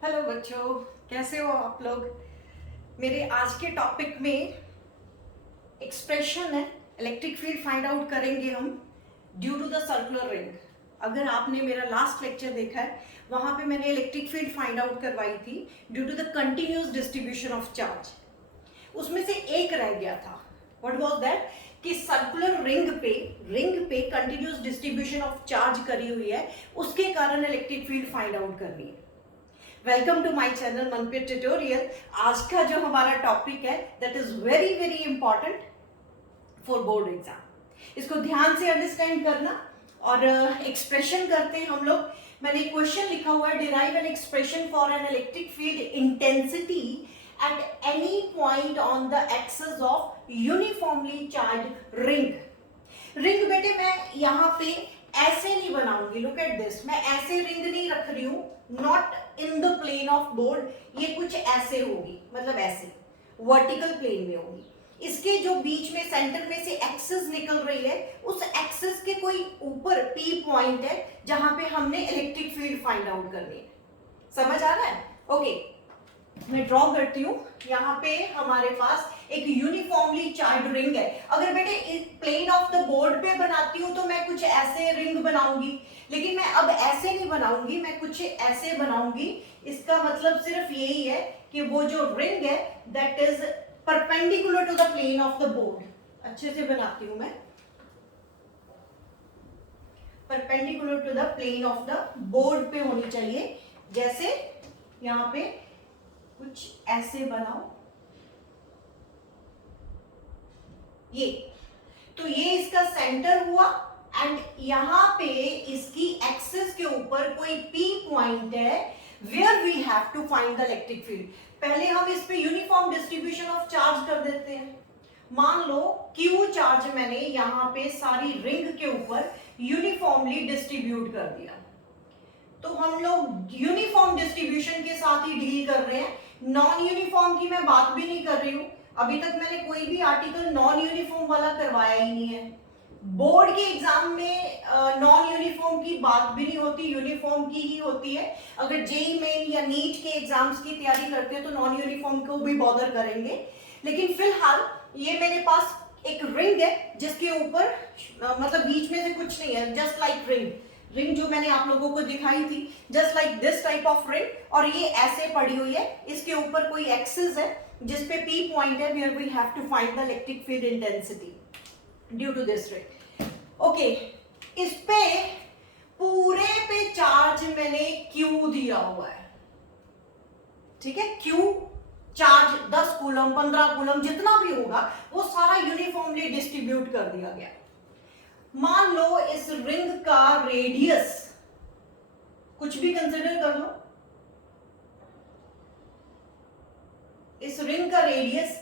Hello बच्चों, कैसे हो आप लोग। मेरे आज के टॉपिक में एक्सप्रेशन है, इलेक्ट्रिक फील्ड फाइंड आउट करेंगे हम due to the circular ring. अगर आपने मेरा लास्ट लेक्चर देखा है, वहां पे मैंने इलेक्ट्रिक फील्ड फाइंड आउट करवाई थी due to the continuous distribution of charge. उसमें से एक रह गया था। What was that? कि सर्कुलर रिंग पे कंटिन्यूस डिस्ट्रीब्यूशन ऑफ चार्ज करी हुई है, उसके कारण इलेक्ट्रिक फील्ड फाइंड आउट करनी है। Welcome to my channel Manpreet tutorial. आज का जो हमारा टॉपिक है that is very very important for board exam. इसको ध्यान से अंडरस्टैंड करना और एक्सप्रेशन करते हैं हम लोग। मैंने क्वेश्चन लिखा हुआ है, derive an expression for an electric field intensity at any point on the axis of uniformly charge ring बेटे मैं यहाँ पे ऐसे नहीं बनाऊंगी। लुक एट दिस, मैं ऐसे रिंग नहीं रख रही हूं, not in the plane of board. ये कुछ ऐसे होगी, मतलब ऐसे वर्टिकल प्लेन में होगी। इसके जो बीच में सेंटर में से एक्सिस निकल रही है, उस एक्सिस के कोई ऊपर पी पॉइंट है जहां पे हमने इलेक्ट्रिक फील्ड फाइंड आउट करनी है। समझ आ रहा है? ओके, मैं ड्रॉ करती हूँ। यहाँ पे हमारे पास एक यूनिफॉर्मली चार्ज रिंग है। अगर बेटे प्लेन ऑफ द बोर्ड पे बनाती हूँ तो मैं कुछ ऐसे रिंग बनाऊंगी, लेकिन मैं अब ऐसे नहीं बनाऊंगी, मैं कुछ ऐसे बनाऊंगी। इसका मतलब सिर्फ यही है कि वो जो रिंग है that is perpendicular to the plane of the board. अच्छे से बनाती हूं मैं, perpendicular to the plane of the board पे होनी चाहिए। जैसे यहाँ पे कुछ ऐसे बनाओ, ये तो ये इसका सेंटर हुआ एंड यहाँ पे इसकी एक्सिस के ऊपर कोई पी पॉइंट है where we have to find the electric field. पहले हम इस पे यूनिफॉर्म डिस्ट्रीब्यूशन ऑफ चार्ज कर देते हैं। मान लो क्यू चार्ज मैंने यहाँ पे सारी रिंग के ऊपर यूनिफॉर्मली डिस्ट्रीब्यूट कर दिया। तो हम लोग यूनिफॉर्म डिस्ट्रीब्यूशन के साथ ही डील कर रहे हैं, नॉन यूनिफॉर्म की मैं बात भी नहीं कर रही हूं। अभी तक मैंने कोई भी आर्टिकल नॉन यूनिफॉर्म वाला करवाया ही नहीं है। बोर्ड के एग्जाम में नॉन यूनिफॉर्म की बात भी नहीं होती, यूनिफॉर्म की ही होती है। अगर जेई मेन या नीट के एग्जाम्स की तैयारी करते हो तो नॉन यूनिफॉर्म को भी बॉदर करेंगे। लेकिन फिलहाल ये मेरे पास एक रिंग है जिसके ऊपर मतलब बीच में से कुछ नहीं है, जस्ट लाइक रिंग जो मैंने आप लोगों को दिखाई थी, just like this type of ring, और ये ऐसे पड़ी हुई है। इसके ऊपर कोई एक्सिस है जिसपे पी पॉइंट है where we have to find the electric field intensity due to this ring. Okay, इस पे पूरे पे चार्ज मैंने क्यू दिया हुआ है। ठीक है, क्यू चार्ज 10 कूलम 15 कूलम जितना भी होगा वो सारा यूनिफॉर्मली डिस्ट्रीब्यूट कर दिया गया। मान लो इस रिंग का रेडियस कुछ भी कंसिडर कर लो, इस रिंग का रेडियस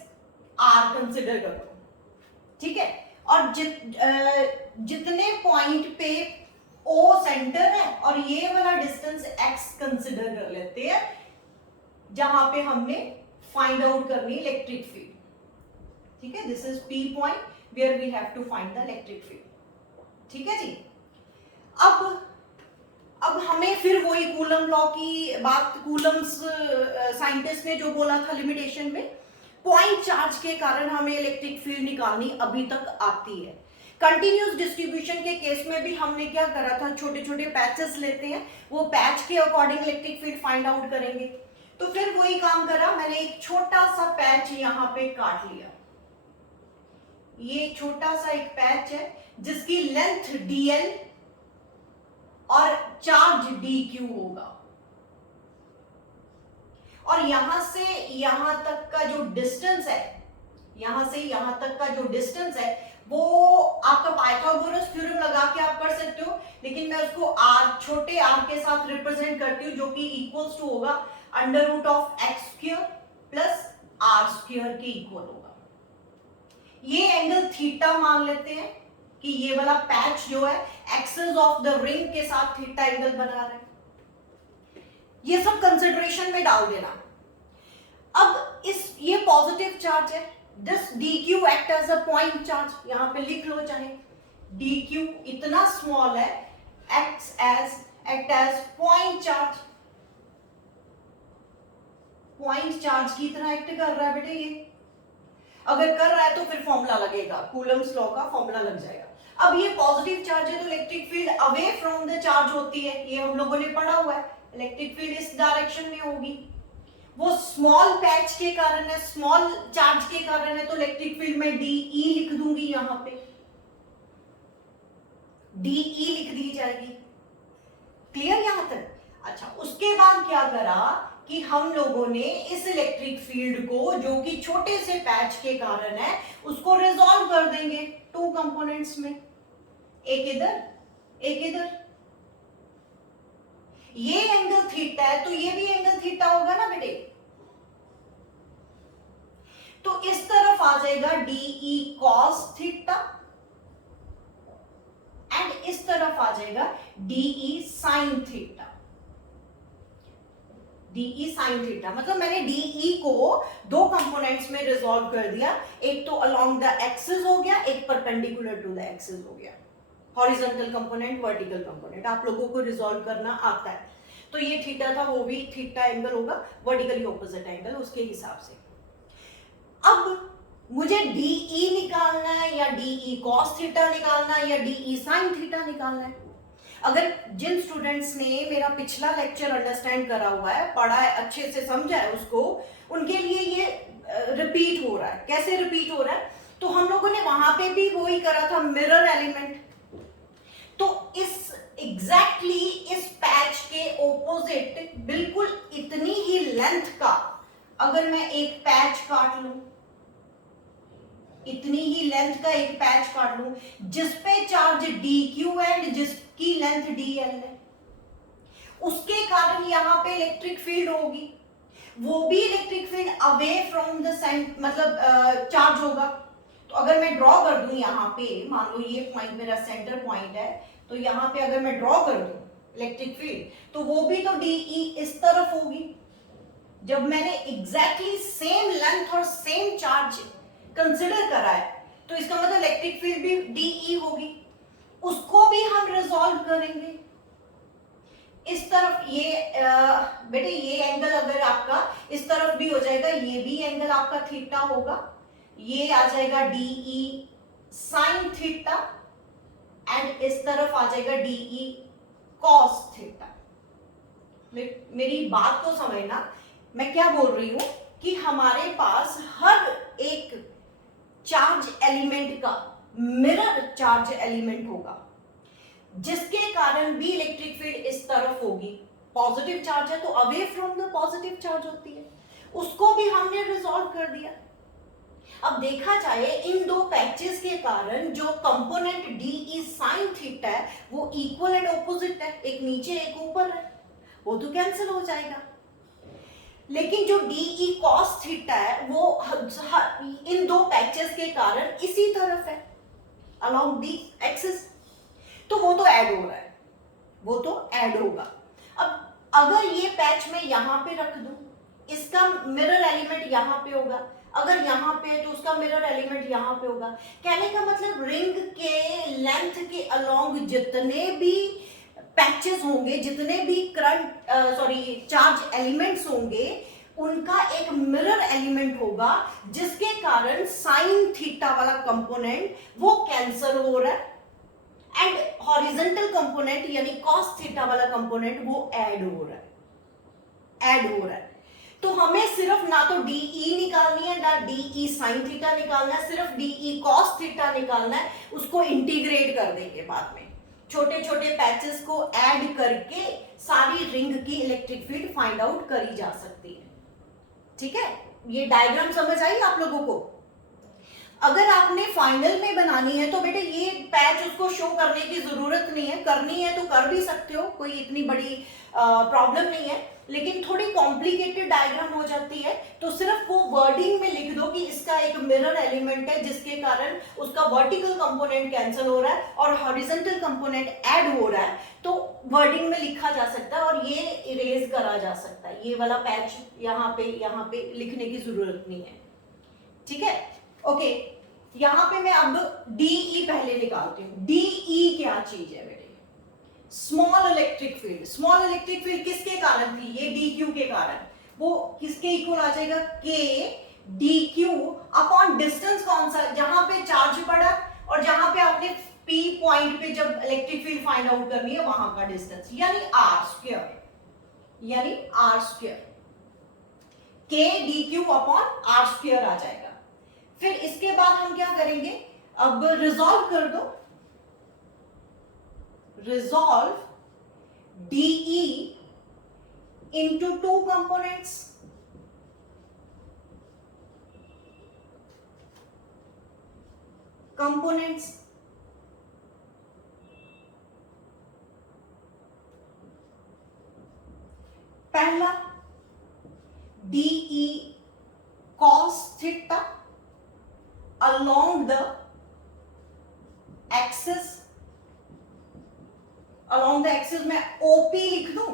आर कंसिडर कर लो। ठीक है, और जितने पॉइंट पे ओ सेंटर है और ये वाला डिस्टेंस एक्स कंसिडर कर लेते हैं जहां पे हमने फाइंड आउट करनी इलेक्ट्रिक फील्ड। ठीक है, this is P point where we have to find the electric field. ठीक है जी। अब हमें फिर वही कूलम लॉ की बात, कूलम्स साइंटिस्ट ने जो बोला था लिमिटेशन में, पॉइंट चार्ज के कारण हमें इलेक्ट्रिक फील्ड निकालनी अभी तक आती है। कंटिन्यूस डिस्ट्रीब्यूशन के केस में भी हमने क्या करा था, छोटे छोटे पैचेस लेते हैं, वो पैच के according electric field find out करेंगे। तो फिर वही काम करा, मैंने एक छोटा सा पैच यहाँ पे काट लिया। ये छोटा सा एक पैच है जिसकी लेंथ dl और चार्ज dq होगा, और यहां से यहां तक का जो डिस्टेंस है, यहां से यहां तक का जो डिस्टेंस है वो आपका पाइथागोरस थ्योरम लगा के आप कर सकते हो, लेकिन मैं उसको r, छोटे r के साथ रिप्रेजेंट करती हूँ, जो कि इक्वल्स टू होगा under root of x square plus r square के इक्वल होगा। ये एंगल थीटा मान लेते हैं कि ये वाला पैच जो है एक्सिस ऑफ द रिंग के साथ थीटा एंगल बना रहा है। ये सब कंसिडरेशन में डाल देना। अब ये पॉजिटिव चार्ज है, this dq act as a point charge, यहां पे लिख लो चाहे dq इतना स्मॉल है, act as point charge. Point charge की तरह एक्ट कर रहा है बेटे ये। अगर कर रहा है तो फिर फॉर्मूला लगेगा, कूलम्स लॉ का फॉर्मूला लग जाएगा। अब ये पॉजिटिव चार्ज है तो electric field away from the charge होती है, ये हम लोगों ने पढ़ा हुआ है। इलेक्ट्रिक फील्ड इस डायरेक्शन में होगी। वो स्मॉल पैच के कारण है, स्मॉल चार्ज के कारण है, तो इलेक्ट्रिक फील्ड में डीई लिख दूंगी, यहां पे डीई लिख दी जाएगी। क्लियर यहां तक? अच्छा, उसके बाद क्या करा कि हम लोगों ने इस इलेक्ट्रिक फील्ड को, जो कि छोटे से पैच के कारण है, उसको रिजॉल्व कर देंगे टू कंपोनेंट्स में, एक इधर एक इधर। ये एंगल थीटा है तो ये भी एंगल थीटा होगा ना बेटे। तो इस तरफ आ जाएगा डीई कॉस थीटा एंड इस तरफ आ जाएगा DE sine theta. DE sine theta मतलब मैंने डीई को दो कंपोनेंट्स में रिजॉल्व कर दिया, एक तो अलोंग द एक्सिस हो गया, एक परपेंडिकुलर टू द एक्सिस हो गया। हॉरिजॉन्टल कंपोनेंट, वर्टिकल कंपोनेंट आप लोगों को रिजॉल्व करना आता है। तो ये थीटा था, वो भी थीटा एंगल होगा, वर्टिकली ऑपोजिट एंगल उसके हिसाब से। अब मुझे डीई निकालना है या डीई कॉस थीटा निकालना है या डीई साइन थीटा निकालना है। अगर जिन स्टूडेंट्स ने मेरा पिछला लेक्चर अंडरस्टैंड करा हुआ है, पढ़ा है, अच्छे से समझा है उसको, उनके लिए ये रिपीट हो रहा है। कैसे रिपीट हो रहा है? तो हम लोगों ने वहां पे भी वही करा था, मिरर एलिमेंट। तो इस एग्जैक्टली इस पैच के ऑपोजिट बिल्कुल इतनी ही लेंथ का अगर मैं एक पैच काट लूं, इतनी ही लेंथ का एक पैच काट लूं जिसपे चार्ज dq एंड जिसकी लेंथ dl है, उसके कारण यहां पे इलेक्ट्रिक फील्ड होगी। वो भी electric field away from the centre, मतलब चार्ज होगा। तो अगर मैं ड्रॉ कर दूं यहां पे, मान लो ये पॉइंट मेरा सेंटर पॉइंट है, तो यहां पे अगर मैं ड्रॉ कर दूं इलेक्ट्रिक फील्ड, तो वो भी तो डीई इस तरफ होगी। जब मैंने एग्जैक्टली सेम लेंथ और सेम चार्ज कंसिडर करा है, तो इसका मतलब इलेक्ट्रिक फील्ड भी डीई होगी। उसको भी हम रिजॉल्व करेंगे। इस तरफ ये बेटे ये एंगल अगर आपका इस तरफ भी हो जाएगा, ये भी एंगल आपका थीटा होगा। ये आ जाएगा डीई साइन थीटा एंड इस तरफ आ जाएगा डीई कॉस थीटा। मेरी बात तो समझना, मैं क्या बोल रही हूं कि हमारे पास हर एक चार्ज एलिमेंट का मिरर चार्ज एलिमेंट होगा, जिसके कारण भी इलेक्ट्रिक फील्ड इस तरफ होगी। पॉजिटिव चार्ज है तो away from the positive charge होती है, उसको भी हमने रिजॉल्व कर दिया। अब देखा जाए इन दो पैचेस के कारण जो कंपोनेंट डीई साइन थीटा है वो इक्वल एंड ऑपोजिट है, एक नीचे एक ऊपर है, वो तो कैंसिल हो जाएगा। लेकिन जो डीई कॉस थीटा है वो इन दो पैचेस के कारण इसी तरफ है, अलोंग दी एक्सिस, तो वो तो ऐड हो रहा है, वो तो ऐड होगा। अब अगर ये पैच मैं यहां पे रख दूं, इसका मिरर एलिमेंट यहां पे होगा, अगर यहां पे तो उसका मिरर एलिमेंट यहां पे होगा। कहने का मतलब रिंग के लेंथ के अलोंग जितने भी पैचेस होंगे, जितने भी करंट चार्ज एलिमेंट्स होंगे, उनका एक मिरर एलिमेंट होगा, जिसके कारण साइन थीटा वाला कंपोनेंट वो कैंसिल हो रहा है एंड हॉरिजॉन्टल कंपोनेंट यानी कॉस थीटा वाला कंपोनेंट वो ऐड हो रहा है। तो हमें सिर्फ ना तो डीई निकालनी है ना डीई साइन थीटा निकालना है, सिर्फ डीई कॉस थीटा निकालना है। उसको इंटीग्रेट कर देंगे बाद में, छोटे छोटे पैचेस को ऐड करके सारी रिंग की इलेक्ट्रिक फील्ड फाइंड आउट करी जा सकती है। ठीक है, ये डायग्राम समझ आई आप लोगों को? अगर आपने फाइनल में बनानी है तो बेटे ये पैच उसको शो करने की जरूरत नहीं है, करनी है तो कर भी सकते हो, कोई इतनी बड़ी प्रॉब्लम नहीं है। लेकिन थोड़ी कॉम्प्लिकेटेड डायग्राम हो जाती है तो सिर्फ वो वर्डिंग में लिख दो कि इसका एक मिरर एलिमेंट है जिसके कारण उसका वर्टिकल कंपोनेंट कैंसिल हो रहा है और हॉरिजॉन्टल कंपोनेंट ऐड हो रहा है, तो वर्डिंग में लिखा जा सकता है और ये इरेज करा जा सकता है। ये वाला पैच यहाँ पे लिखने की जरूरत नहीं है। ठीक है, ओके। यहां पे मैं अब डीई पहले निकालती हूं। डीई क्या चीज है बेटे? Small electric field. Small electric field किसके कारण थी? ये डीक्यू के कारण। वो किसके इक्वल आ जाएगा, के डी क्यू अपॉन डिस्टेंस कौन सा, जहां पे चार्ज पड़ा और जहां पे आपने पी पॉइंट पे जब इलेक्ट्रिक फील्ड फाइंड आउट करनी है वहां का डिस्टेंस, यानी r square, k d q upon r square आ जाएगा। फिर इसके बाद हम क्या करेंगे, अब रिजॉल्व कर दो, resolve DE into two components, पहला DE cos theta along the axis, मैं OP लिख दूं,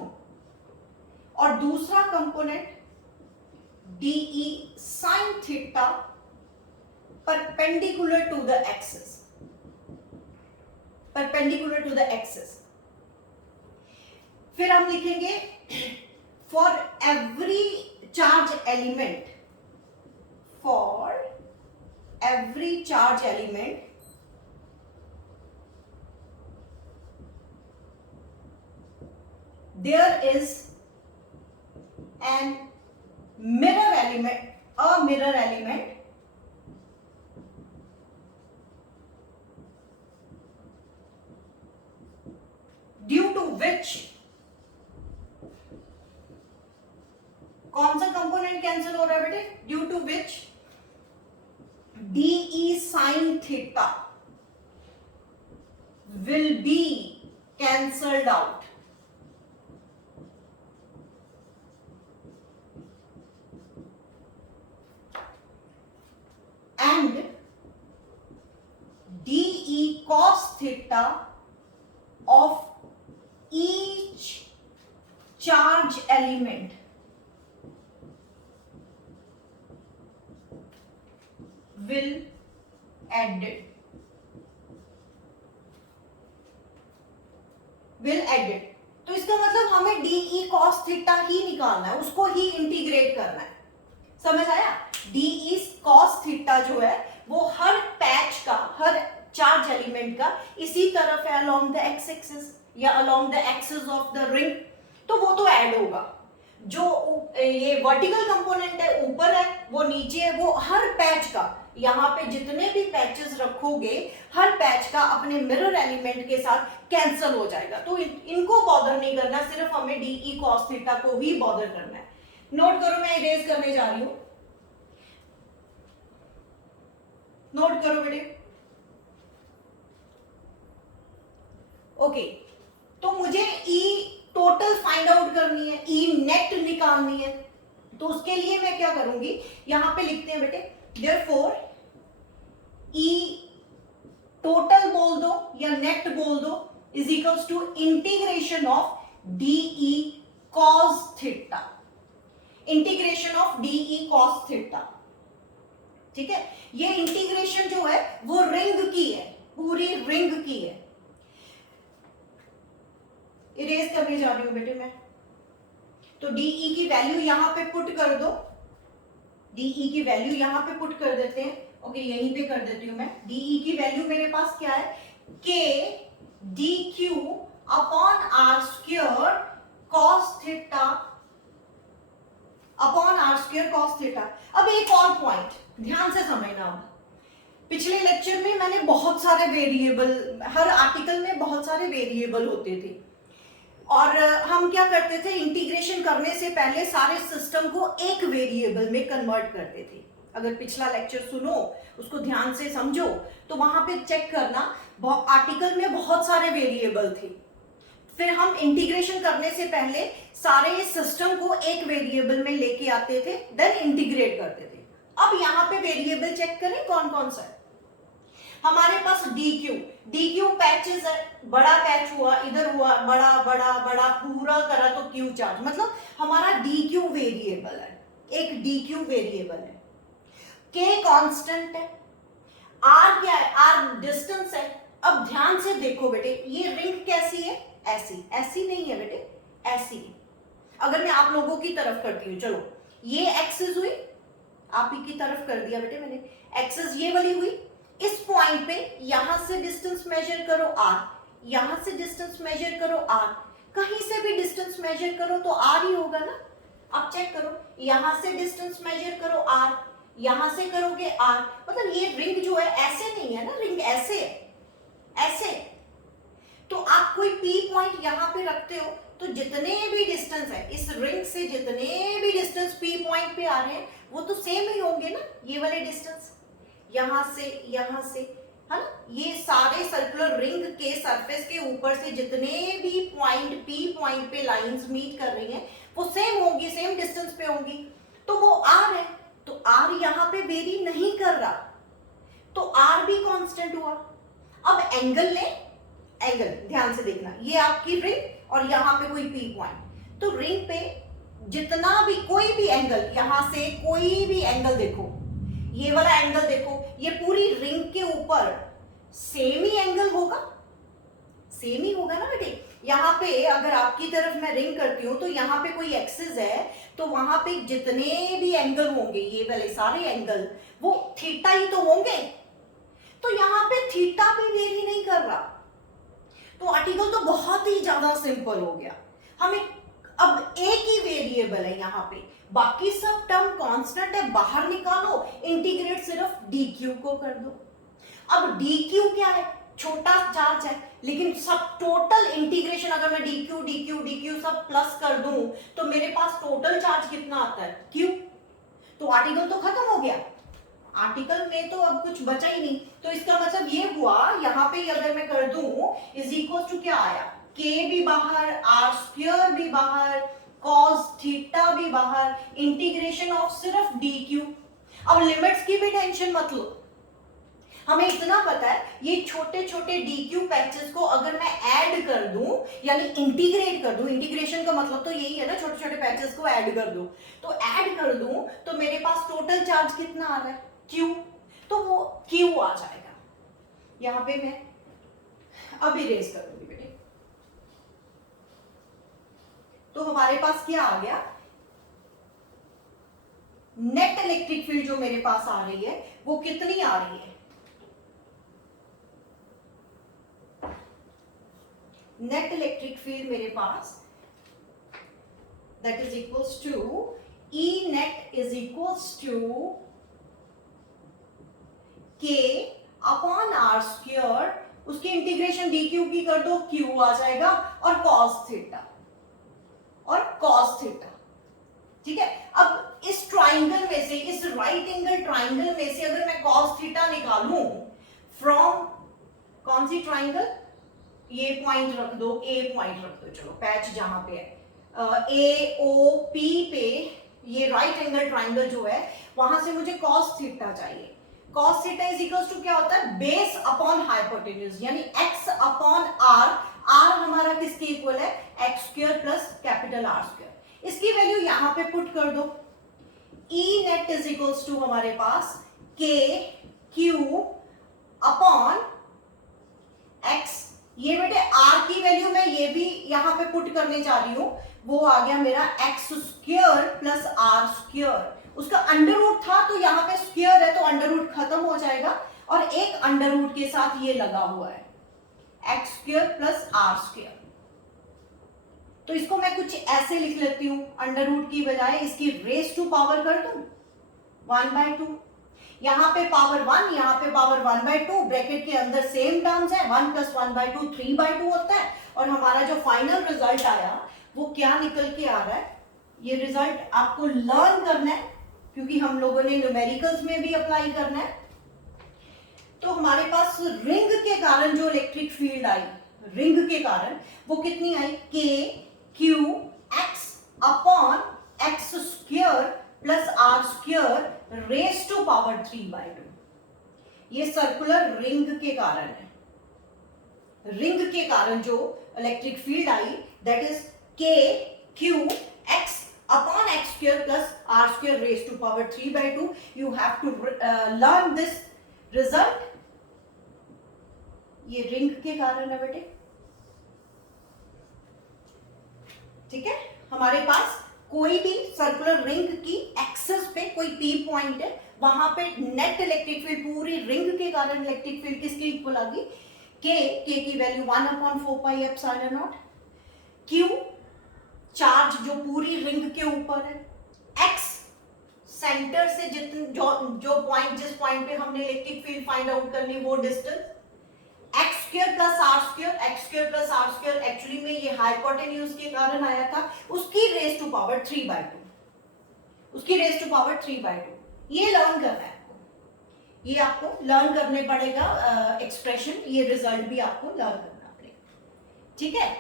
और दूसरा component DE sin theta perpendicular to the axis, फिर हम लिखेंगे for every charge element, there is and mirror element due to which, कौन सा कंपोनेंट कैंसिल हो रहा है बेटे, due to which DE sin theta will be cancelled out, and DE cos theta of each charge element will added, तो इसका मतलब हमें DE cos theta ही निकालना है, उसको ही इंटीग्रेट करना है, समझ आया। DE cos थीटा जो है वो हर पैच का, हर चार्ज एलिमेंट का इसी तरफ है अलोंग द एक्स एक्सिस या along the axis of the ring, तो वो तो ऐड होगा। जो ये वर्टिकल कंपोनेंट है ऊपर है, वो नीचे है, वो हर पैच का, यहाँ पे जितने भी पैचेस रखोगे हर पैच का अपने मिरर एलिमेंट के साथ कैंसिल हो जाएगा, तो इनको बॉदर नहीं करना, सिर्फ हमें DE cos थीटा को ही बॉदर करना है। नोट करो, मैं इरेज करने जा रही हूं, नोट करो बेटे। ओके, तो मुझे E टोटल फाइंड आउट करनी है, E नेट निकालनी है, तो उसके लिए मैं क्या करूंगी, यहां पे लिखते हैं बेटे, देयरफॉर E टोटल बोल दो या नेट बोल दो is equals to integration of DE cos theta, ठीक है। ये इंटीग्रेशन जो है वो रिंग की है, पूरी रिंग की है। इरेज करने जा रही हूं बेटे मैं, तो DE की वैल्यू यहां पे पुट कर दो, DE की वैल्यू यहां पे पुट कर देते हैं, ओके यहीं पे कर देती हूं मैं। DE की वैल्यू मेरे पास क्या है, K DQ upon R square cos theta upon R square cos theta. अब एक और पॉइंट ध्यान से समझना, पिछले लेक्चर में मैंने बहुत सारे वेरिएबल, हर आर्टिकल में बहुत सारे वेरिएबल होते थे, और हम क्या करते थे, इंटीग्रेशन करने से पहले सारे सिस्टम को एक वेरिएबल में कन्वर्ट करते थे। अगर पिछला लेक्चर सुनो, उसको ध्यान से समझो, तो वहां पे चेक करना, आर्टिकल में बहुत सारे वेरिएबल थे, फिर हम इंटीग्रेशन करने से पहले सारे सिस्टम को एक वेरिएबल में लेके आते थे, देन इंटीग्रेट करते थे। अब यहाँ पे वेरिएबल चेक करें कौन कौन सा है। हमारे पास DQ पैचेस है, बड़ा पैच हुआ, इधर हुआ बड़ा बड़ा बड़ा, पूरा करा तो Q चार्ज, मतलब हमारा DQ वेरिएबल है, एक DQ वेरिएबल है। K कांस्टेंट है, R क्या है, R डिस्टेंस है। अब ध्यान से देखो बेटे, ये रिंग कैसी है, ऐसी नहीं है बेटे, ऐसी। अगर मैं आप लोगों की तरफ करती हूँ, चलो ये एक्सिस हुई, आप ही की तरफ कर दिया बेटे मैंने, एक्सिस ये वाली हुई, इस पॉइंट पे यहां से डिस्टेंस मेजर करो r, यहां से डिस्टेंस मेजर करो r, कहीं से भी डिस्टेंस मेजर करो तो r ही होगा ना। आप चेक करो, यहां से डिस्टेंस मेजर करो r, यहां से करोगे r, मतलब ये रिंग जो है ऐसे नहीं है ना, रिंग ऐसे है, ऐसे। तो आप कोई P पॉइंट यहां पे रखते हो तो जितने भी डिस्टेंस है इस रिंग से, जितने भी डिस्टेंस P पॉइंट पे आ रहे हैं वो तो सेम ही होंगे ना, ये वाले डिस्टेंस यहां से, है ना। ये सारे सर्कुलर रिंग के सरफेस के ऊपर से जितने भी पॉइंट P पॉइंट पे लाइंस मीट कर रही हैं वो सेम होंगी, सेम डिस्टेंस पे होंगी, तो वो R है, तो R यहाँ पे वेरी नहीं कर रहा, तो R भी कांस्टेंट हुआ। अब एंगल ले, एंगल ध्यान से देखना, ये आपकी रिंग और यहां पे कोई P पॉइंट, तो रिंग पे जितना भी कोई भी एंगल, यहां से कोई भी एंगल देखो, ये वाला एंगल देखो, ये पूरी रिंग के ऊपर सेम ही एंगल होगा, सेम ही होगा ना बेटे। यहाँ पे अगर आपकी तरफ मैं रिंग करती हूं तो यहाँ पे कोई एक्सिस है तो वहां पे जितने भी एंगल होंगे, ये वाले सारे एंगल वो थीटा ही तो होंगे, तो यहाँ पे थीटा भी वेरी नहीं कर रहा, तो आर्टिकल तो बहुत ही ज्यादा सिंपल हो गया। हमें अब एक ही वेरिएबल है यहाँ पे, बाकी सब टर्म कांस्टेंट है, बाहर निकालो, इंटीग्रेट सिर्फ dq को कर दो। अब dq क्या है, छोटा चार्ज है, लेकिन सब टोटल इंटीग्रेशन अगर मैं dq सब प्लस कर दूं तो मेरे पास टोटल चार्ज कितना आता है, q, तो आर्टिकल तो खत्म हो गया, आर्टिकल में तो अब कुछ बचा ही नहीं। तो इसका मतलब ये हुआ, यहाँ पे अगर मैं कर दूं इज इक्वल टू क्या आया, k भी बाहर, r स्क्वायर भी बाहर, cos थीटा भी बाहर, इंटीग्रेशन ऑफ सिर्फ dq। अब लिमिट्स की भी टेंशन मत लो, हमें इतना पता है ये छोटे छोटे dq पैचेस को अगर मैं ऐड कर दूं यानी इंटीग्रेट कर दूं, इंटीग्रेशन का मतलब तो यही है ना, छोटे छोटे पैचेस को ऐड कर दूं, तो ऐड कर दूं तो मेरे पास टोटल चार्ज कितना आ रहा है, q, तो वो q आ जाएगा। यहां पे मैं अब इरेज कर दूंगी बेटे, तो हमारे पास क्या आ गया, नेट इलेक्ट्रिक फील्ड जो मेरे पास आ रही है वो कितनी आ रही है, नेट इलेक्ट्रिक फील्ड मेरे पास that is equals to E net is equals to K upon R square, उसकी इंटीग्रेशन dq की कर दो, q आ जाएगा, और cos थीटा, ठीक है। अब इस ट्राइंगल में से, इस राइट एंगल ट्राइंगल में से अगर मैं cos थीटा निकालूं फ्रॉम कौन सी ट्राइंगल, ये पॉइंट रख दो, ए पॉइंट रख दो, चलो पैच जहां पे है AOP पे, ये राइट एंगल ट्राइंगल जो है वहां से मुझे cos थीटा चाहिए। cos theta is equals to क्या होता है, बेस अपॉन हाइपोटेन्यूज, यानी x अपॉन r, r हमारा किसके इक्वल है, x square plus capital R square. इसकी वैल्यू यहां पे पुट कर दो, E net is equals to हमारे पास K Q अपॉन x, ये बेटे r की वैल्यू मैं ये भी यहां पे पुट करने जा रही हूं, वो आ गया मेरा x square plus R square, उसका अंडर रूट था तो यहाँ पे स्क्वायर है तो अंडर रूट खत्म हो जाएगा, और एक अंडर रूट के साथ ये लगा हुआ है x square plus R square, तो इसको मैं कुछ ऐसे लिख लेती हूं, अंडर रूट की बजाय इसकी रेस टू पावर कर दूं 1/2, यहाँ पे पावर 1, यहाँ पे पावर 1/2, ब्रैकेट के अंदर सेम टर्म्स है, 1 + 1/2 3/2 होता है, और हमारा जो फाइनल रिजल्ट आया वो क्या निकल के आ रहा है, ये रिजल्ट आपको लर्न करना है क्योंकि हम लोगों ने न्यूमेरिकल्स में भी अप्लाई करना है। तो हमारे पास रिंग के कारण जो इलेक्ट्रिक फील्ड आई, रिंग के कारण वो कितनी आई, K Q X upon x square plus R square raise to power 3/2, ये सर्कुलर रिंग के कारण है, रिंग के कारण जो electric field I that is K Q X upon x square plus R square raised to power 3/2. You have to learn this result. ये ring के कारण है बेटे, ठीक है। हमारे पास कोई भी सर्कुलर रिंग की एक्सेस पे कोई पी पॉइंट है, वहां पे नेट इलेक्ट्रिक फील्ड पूरी रिंग के कारण इलेक्ट्रिक फील्ड किसके इक्वल आ गई, के की वैल्यू 1/4πε0। क्यू चार्ज जो पूरी रिंग के ऊपर है, एक्स सेंटर से जितने जो पॉइंट जिस पॉइंट पे हमने इलेक्ट्रिक फील्ड फाइंड आउट करनी वो distance, x square plus r square, x square plus r square actually में ये हाइपोटेन्यूज के कारण आया था, उसकी रेज टू पावर 3/2, उसकी रेज टू पावर 3/2। ये लर्न करना है आपको, ये आपको लर्न करने पड़ेगा एक्सप्रेशन, ये रिजल्ट भी आपको लर्न करना पड़ेगा, ठीक है।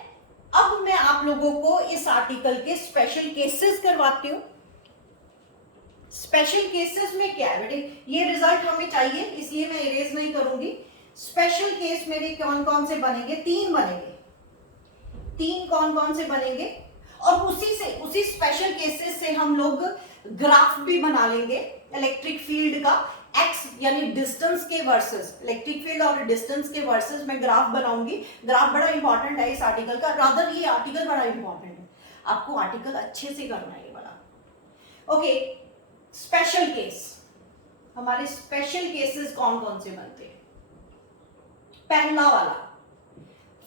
अब मैं आप लोगों को इस आर्टिकल के स्पेशल केसेस करवाती हूं। स्पेशल केसेस में क्या है बेटे, ये रिजल्ट हमें चाहिए इसलिए मैं इरेज नहीं करूंगी। स्पेशल केस मेरे कौन कौन से बनेंगे, 3 बनेंगे, 3 कौन कौन से बनेंगे, और उसी स्पेशल केसेस से हम लोग ग्राफ भी बना लेंगे इलेक्ट्रिक फील्ड का, एक्स यानी डिस्टेंस के वर्सेस, इलेक्ट्रिक फील्ड और डिस्टेंस के वर्सेस मैं ग्राफ बनाऊंगी। ग्राफ बड़ा इंपॉर्टेंट है इस आर्टिकल का, रादर ये आर्टिकल बड़ा इंपॉर्टेंट है, आपको आर्टिकल अच्छे से करना है ये वाला। ओके, स्पेशल केस, हमारे स्पेशल केसेस कौन कौन से बनते हैं। पहला वाला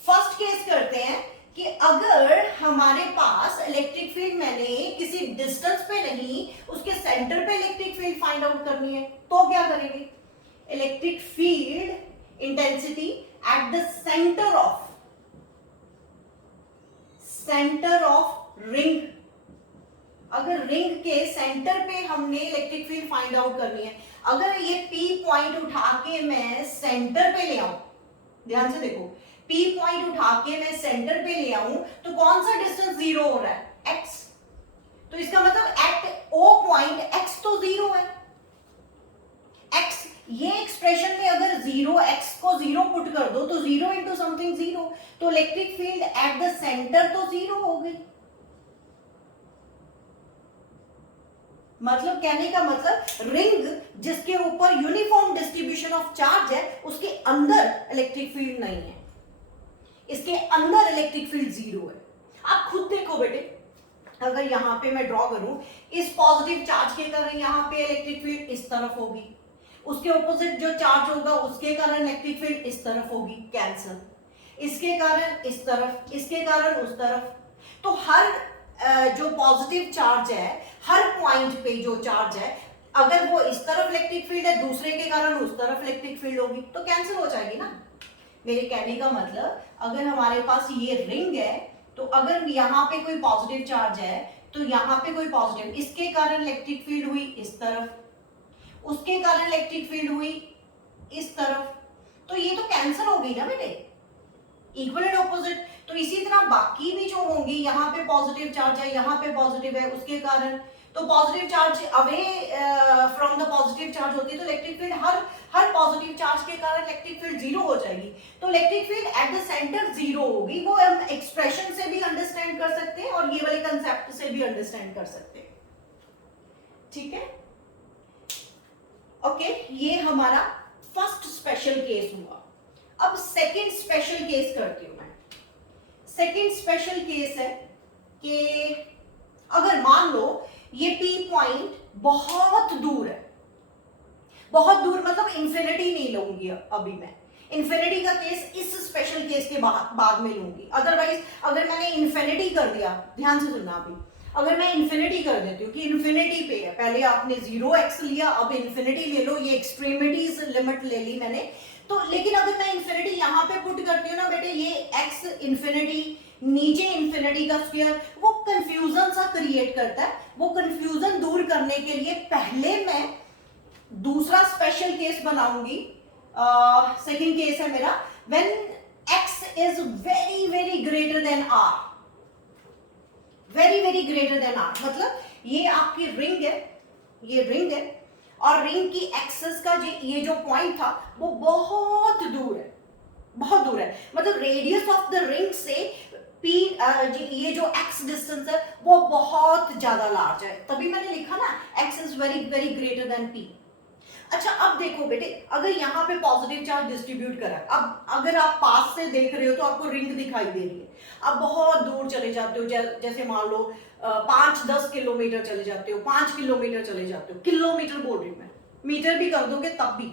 फर्स्ट केस करते हैं कि अगर हमारे पास इलेक्ट्रिक फील्ड मैंने किसी डिस्टेंस पे नहीं, उसके सेंटर पे इलेक्ट्रिक फील्ड फाइंड आउट करनी है, तो क्या करेंगे, electric field intensity at the centre of ring, अगर रिंग के सेंटर पे हमने इलेक्ट्रिक फील्ड फाइंड आउट करनी है, अगर ये पी पॉइंट उठा के मैं सेंटर पे ले आऊं, ध्यान से देखो, पी पॉइंट उठा के मैं सेंटर पे ले आऊं तो कौन सा डिस्टेंस 0 हो रहा है, x, तो इसका मतलब एट ओ पॉइंट x तो 0 है, x, ये एक्सप्रेशन में अगर 0x को 0 पुट कर दो तो 0 इंटू समथिंग 0, तो electric field at the centre तो 0 हो गई। मतलब कहने का मतलब रिंग जिसके ऊपर यूनिफॉर्म डिस्ट्रीब्यूशन ऑफ चार्ज है उसके अंदर इलेक्ट्रिक फील्ड नहीं है, इसके अंदर इलेक्ट्रिक फील्ड 0 है। आप खुद देखो बेटे, अगर यहां पे मैं ड्रॉ करूं, इस पॉजिटिव चार्ज के कारण यहां पे इलेक्ट्रिक फील्ड इस तरफ होगी, उसके ऑपोजिट जो चार्ज होगा उसके कारण इलेक्ट्रिक फील्ड इस तरफ होगी, कैंसल, इसके कारण इस तरफ, इसके कारण उस तरफ। तो हर जो पॉजिटिव चार्ज है, हर पॉइंट पे जो चार्ज है, अगर वो इस तरफ इलेक्ट्रिक फील्ड है, दूसरे के कारण उस तरफ इलेक्ट्रिक फील्ड होगी, तो कैंसिल हो जाएगी ना। मेरे कहने का मतलब, अगर हमारे पास ये रिंग है तो अगर यहाँ पे कोई पॉजिटिव चार्ज है तो यहाँ पे कोई पॉजिटिव, इसके कारण इलेक्ट्रिक फील्ड हुई इस तरफ, उसके कारण इलेक्ट्रिक फील्ड हुई इस तरफ, तो ये तो कैंसिल हो गई ना बेटे, इक्वल एंड ऑपोजिट। तो इसी तरह बाकी भी जो होंगी, यहाँ पे पॉजिटिव चार्ज है, यहाँ पे पॉजिटिव है, उसके कारण, तो positive charge away from the positive charge होती है, तो इलेक्ट्रिक फील्ड हर पॉजिटिव चार्ज के कारण इलेक्ट्रिक फील्ड 0 हो जाएगी, तो electric field at the centre 0 होगी। वो हम एक्सप्रेशन से भी अंडरस्टैंड कर सकते हैं और ये वाले कंसेप्ट से भी अंडरस्टैंड कर सकते हैं, ठीक है। ओके, ये हमारा फर्स्ट स्पेशल केस हुआ। अब सेकंड स्पेशल केस करती हूं मैं। सेकंड स्पेशल केस है कि अगर मान लो ये पी पॉइंट बहुत दूर है, बहुत दूर मतलब इंफिनिटी नहीं लूंगी अभी मैं, इंफिनिटी का केस इस स्पेशल केस के बाद में लूंगी। अदरवाइज अगर मैंने इंफिनिटी कर दिया, ध्यान से सुनना, अभी अगर मैं इंफिनिटी कर देती हूँ कि इंफिनिटी पे है, पहले आपने 0x लिया, अब इंफिनिटी ले लो, ये एक्सट्रीमिटीज लिमिट ले ली मैंने, तो लेकिन अगर मैं इंफिनिटी यहाँ पे पुट करती हूँ ना बेटे, ये x इंफिनिटी, नीचे इंफिनिटी का स्क्वायर, वो कंफ्यूजन सा क्रिएट करता है। वो कंफ्यूजन दूर करने के लिए पहले मैं दूसरा स्पेशल केस बनाऊंगी। सेकंड केस है मेरा, when x is very very greater than r, very very greater than r, मतलब ये आपकी रिंग है, ये रिंग है और रिंग की एक्सिस का ये जो पॉइंट था वो बहुत दूर है, बहुत दूर है, मतलब रेडियस ऑफ द रिंग से p ये जो x डिस्टेंस है वो बहुत ज्यादा लार्ज है, तभी मैंने लिखा ना x is very very greater than p। अच्छा अब देखो बेटे, अगर यहाँ पे पॉजिटिव चार्ज डिस्ट्रीब्यूट करा, अब अगर आप पास से देख रहे हो तो आपको रिंग दिखाई दे रही है। अब बहुत दूर चले जाते हो, जैसे मान लो 5-10 किलोमीटर चले जाते हो, 5 किलोमीटर चले जाते हो, किलोमीटर बोल रही हूँ मैं, मीटर भी कर दोगे तब भी,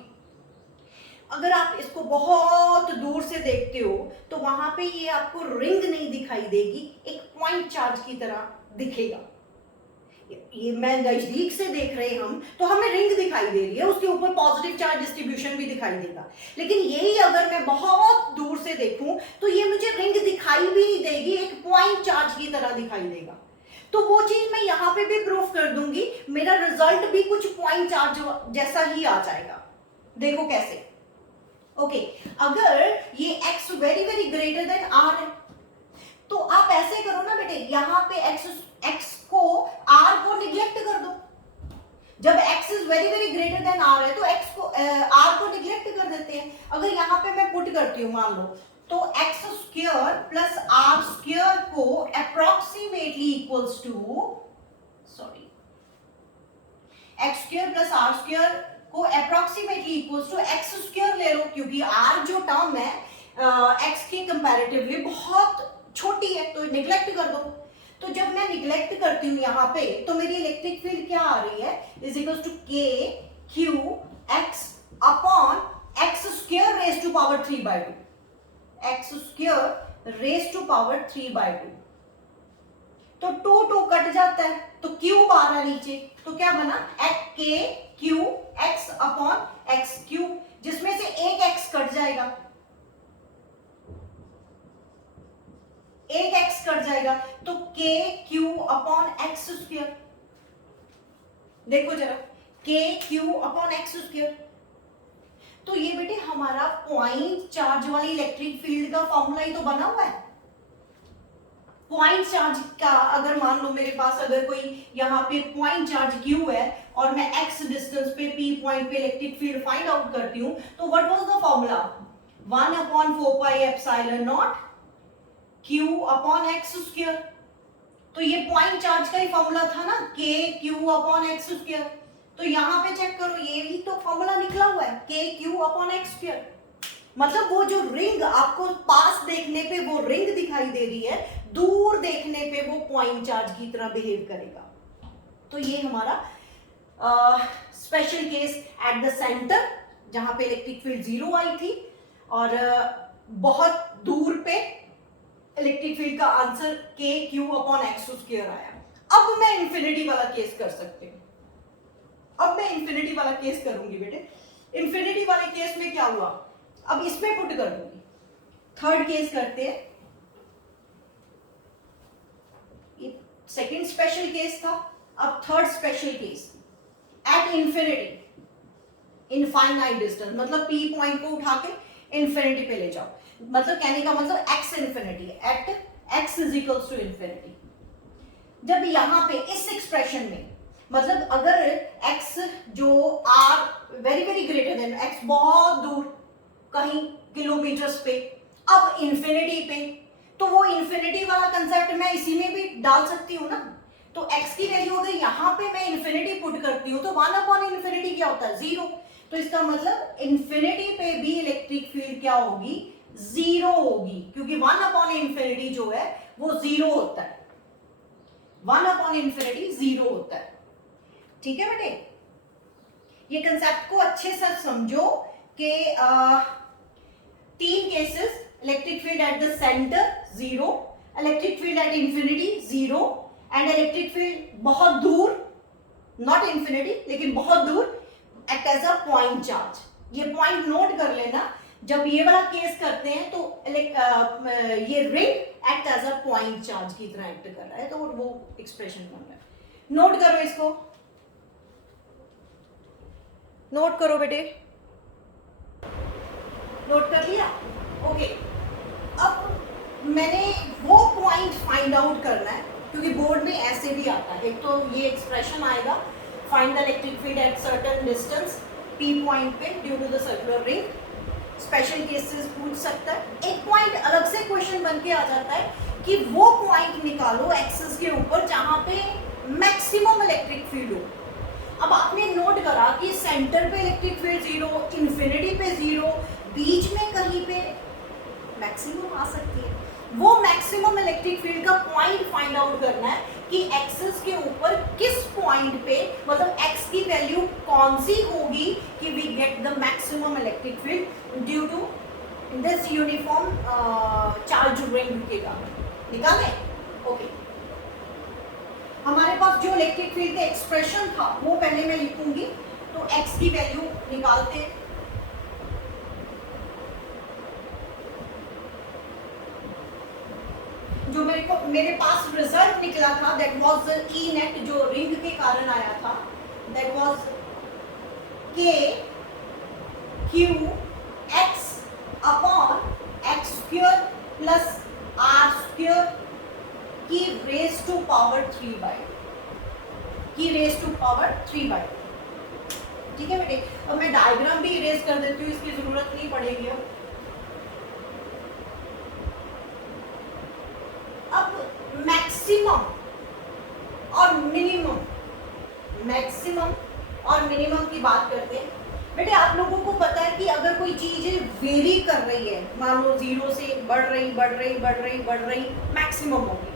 अगर आप इसको बहुत दूर से देखते हो तो वहां पे ये आपको रिंग नहीं दिखाई देगी, एक पॉइंट चार्ज की तरह दिखेगा। ये मैं नजदीक से देख रहे हम तो हमें रिंग दिखाई दे रही है, उसके ऊपर पॉजिटिव चार्ज डिस्ट्रीब्यूशन भी दिखाई देगा। लेकिन यही अगर मैं बहुत दूर से देखूं तो ये मुझे रिंग दिखाई भी नहीं देगी, एक पॉइंट चार्ज की तरह दिखाई देगा। तो वो चीज मैं यहाँ पे भी प्रूफ कर दूंगी, मेरा रिजल्ट भी कुछ पॉइंट चार्ज जैसा ही आ जाएगा। देखो कैसे। ओके, अगर ये x very very greater than r है तो आप ऐसे करो ना बेटे, यहाँ पे x को r को निग्लेक्ट कर दो। जब x is very very greater than r है तो x को r को निग्लेक्ट कर देते हैं। अगर यहाँ पे मैं पुट करती हूँ मान लो, तो x square plus r square को approximately equals to, sorry, x square plus r square को approximately equals to x square ले लो, क्योंकि r जो टर्म है x के कंपैरेटिवली बहुत छोटी है तो निग्लेक्ट कर दो। तो जब मैं निग्लेक्ट करती हूँ यहाँ पे तो मेरी इलेक्ट्रिक फील्ड क्या आ रही है, is equals to k q x upon x square raise to power 3/2, x square raise to power 3/2। तो 2 कट जाता है तो क्यूब आ रहा है नीचे, तो क्या बना k q x upon x cube, जिसमें से एक x कट जाएगा, एक x कट जाएगा, तो k q upon x square. देखो जरा, k q upon x square. तो ये बेटे हमारा पॉइंट चार्ज वाली इलेक्ट्रिक फील्ड का फॉर्मूला ही तो बना हुआ है। पॉइंट चार्ज का अगर मान लो मेरे पास अगर कोई यहाँ पे पॉइंट चार्ज q है और मैं x डिस्टेंस पे p पॉइंट पे इलेक्ट्रिक फील्ड फाइंड आउट करती हूँ, तो what was the formula, 1/4πε0 q upon x square. तो ये पॉइंट चार्ज का ही फॉर्मूला था ना, k q upon x square. तो यहाँ पे चेक करो, ये भी तो फॉर्मूला निकला हुआ है, k q upon x square. मतलब वो जो रिंग आपको पास देखने पे वो रिंग दिखाई दे रही है, दूर देखने पे वो पॉइंट चार्ज की तरह बिहेव करेगा। तो ये हमारा special case at the centre, जहां पे इलेक्ट्रिक फील्ड 0 आई थी और बहुत दूर पे इलेक्ट्रिक फील्ड का answer k q upon x square आया। अब मैं इंफिनिटी वाला केस कर सकती हूँ, अब मैं इंफिनिटी वाला केस करूंगी बेटे। इंफिनिटी वाले केस में क्या हुआ, अब इसमें पुट कर दूंगी। थर्ड केस करते हैं, ये सेकंड स्पेशल केस था, अब third special case at infinity, infinite distance, मतलब p पॉइंट को उठा के इंफिनिटी पे ले जाओ, मतलब कहने का मतलब x infinity, at x is equals to infinity. जब यहां पे इस एक्सप्रेशन में, मतलब अगर x जो r very very greater than x, बहुत दूर कहीं किलोमीटर्स पे, अब इंफिनिटी पे, तो वो इंफिनिटी वाला कंसेप्ट मैं इसी में भी डाल सकती हूँ ना। तो x की वैल्यू अगर यहाँ पे मैं इंफिनिटी पुट करती हूँ तो 1/इंफिनिटी क्या होता है, 0। तो इसका मतलब इंफिनिटी पे भी इलेक्ट्रिक फील्ड क्या होगी, 0 होगी, क्योंकि 1/इंफिनिटी जो है वो 0 होता है, 1/इंफिनिटी 0 होता है। ठीक है बेटे, ये कंसेप्ट को अच्छे से समझो कि 3 cases, electric field at the centre 0, electric field at infinity 0 and electric field बहुत दूर, नॉट इंफिनिटी लेकिन बहुत दूर, act as a point charge. ये पॉइंट नोट कर लेना, जब ये वाला केस करते हैं तो ये ring act as a point charge की तरह एक्ट कर रहा है, तो वो एक्सप्रेशन बन रहा है। नोट करो इसको, नोट करो बेटे, नोट कर लिया। ओके, अब मैंने वो पॉइंट फाइंड आउट करना है, क्योंकि बोर्ड में ऐसे भी आता है, एक तो ये एक्सप्रेशन आएगा, find the electric field at certain distance p point पे due to the circular ring. Special cases पूछ सकता है। एक पॉइंट अलग से क्वेश्चन बन के आ जाता है कि वो पॉइंट निकालो एक्सिस के ऊपर जहां पे मैक्सिमम इलेक्ट्रिक फील्ड हो। अब आपने नोट करा कि सेंटर पे इलेक्ट्रिक फील्ड 0, इंफिनिटी पे 0, बीच में कहीं पे मैक्सिमम आ सकती है। वो मैक्सिमम इलेक्ट्रिक फील्ड का पॉइंट फाइंड आउट करना है कि एक्सिस के ऊपर किस पॉइंट पे, मतलब एक्स की वैल्यू कौन सी होगी कि we get the maximum electric field due to this uniform charge ring के कारण। निकाले? ओके, हमारे पास जो इलेक्ट्रिक फील्ड का एक्सप्रेशन था वो पहले मैं लिखूंगी, तो एक्स की वैल्यू निकालते हैं। जो मेरे पास रिजल्ट निकला था that was the E net, जो रिंग के कारण आया था, that was k q x upon x square plus r square की रेज टू पावर 3/। ठीक है बेटे, अब मैं डायग्राम भी इरेज कर देती हूँ, इसकी जरूरत नहीं पड़ेगी। अब मैक्सिमम और मिनिमम की बात करते हैं। बेटे आप लोगों को पता है कि अगर कोई चीज वेरी कर रही है, मान लो 0 से बढ़ रही, मैक्सिमम होगी।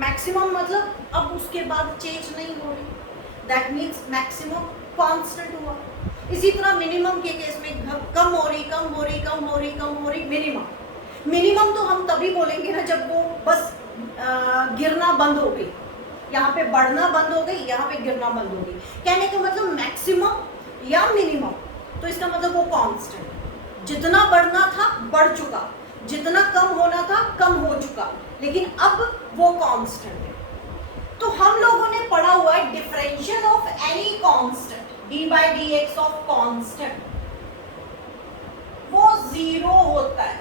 मैक्सिमम मतलब अब उसके बाद चेंज नहीं हो रही, दैट मीन्स मैक्सिमम कांस्टेंट हुआ। इसी तरह मिनिमम के केस में कम हो रही मिनिमम तो हम तभी बोलेंगे ना जब वो बस गिरना बंद हो गई, यहाँ पे बढ़ना बंद हो गई, यहाँ पे गिरना बंद हो गई। कहने का मतलब मैक्सिमम या मिनिमम, तो इसका मतलब वो कांस्टेंट, जितना बढ़ना था बढ़ चुका, जितना कम होना था कम हो चुका, लेकिन अब वो कांस्टेंट है। तो हम लोगों ने पढ़ा हुआ है differential of any constant, d/dx of constant, वो 0 होता है।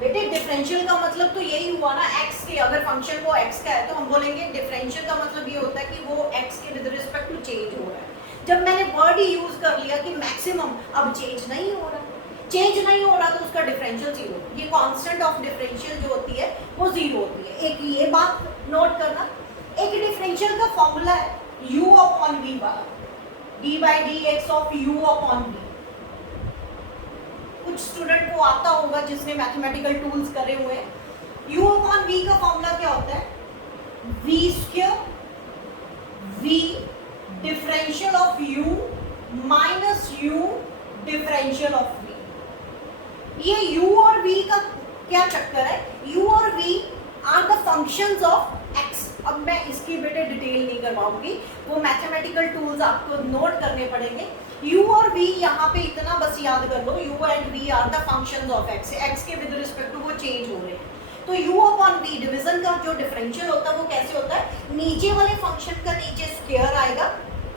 बेटे डिफरेंशियल का मतलब तो यही हुआ ना, x के, अगर फंक्शन वो x का है तो हम बोलेंगे डिफरेंशियल का मतलब ये होता है कि वो x के विद रिस्पेक्ट टू चेंज हो रहा है। जब मैंने वर्ड ही यूज कर लिया कि मैक्सिमम, अब चेंज नहीं हो रहा तो उसका डिफरेंशियल 0। ये कांस्टेंट ऑफ डिफरेंशियल जो होती है वो 0 होती है। एक ये बात नोट करना, एक डिफरेंशियल का फॉर्मूला है u/v वाला, d/dx ऑफ u/v। कुछ स्टूडेंट को आता होगा जिसने मैथमेटिकल टूल्स करे हुए हैं। u/v का फॉर्मूला क्या होता है? v² v differential of u minus u differential of v। ये u और v का क्या चक्कर है? u और v are the functions of x। अब मैं इसकी बेटे डिटेल नहीं करवाऊंगी, वो मैथमेटिकल टूल्स आपको नोट करने पड़ेंगे। u और v यहाँ पे इतना बस याद कर लो, u and v are the functions of x। x के विद रिस्पेक्ट टू वो चेंज हो रहे हैं। तो u/v डिवीजन का जो डिफरेंशियल होता है वो कैसे होता है? नीचे वाले फंक्शन का नीचे स्क्वायर आएगा,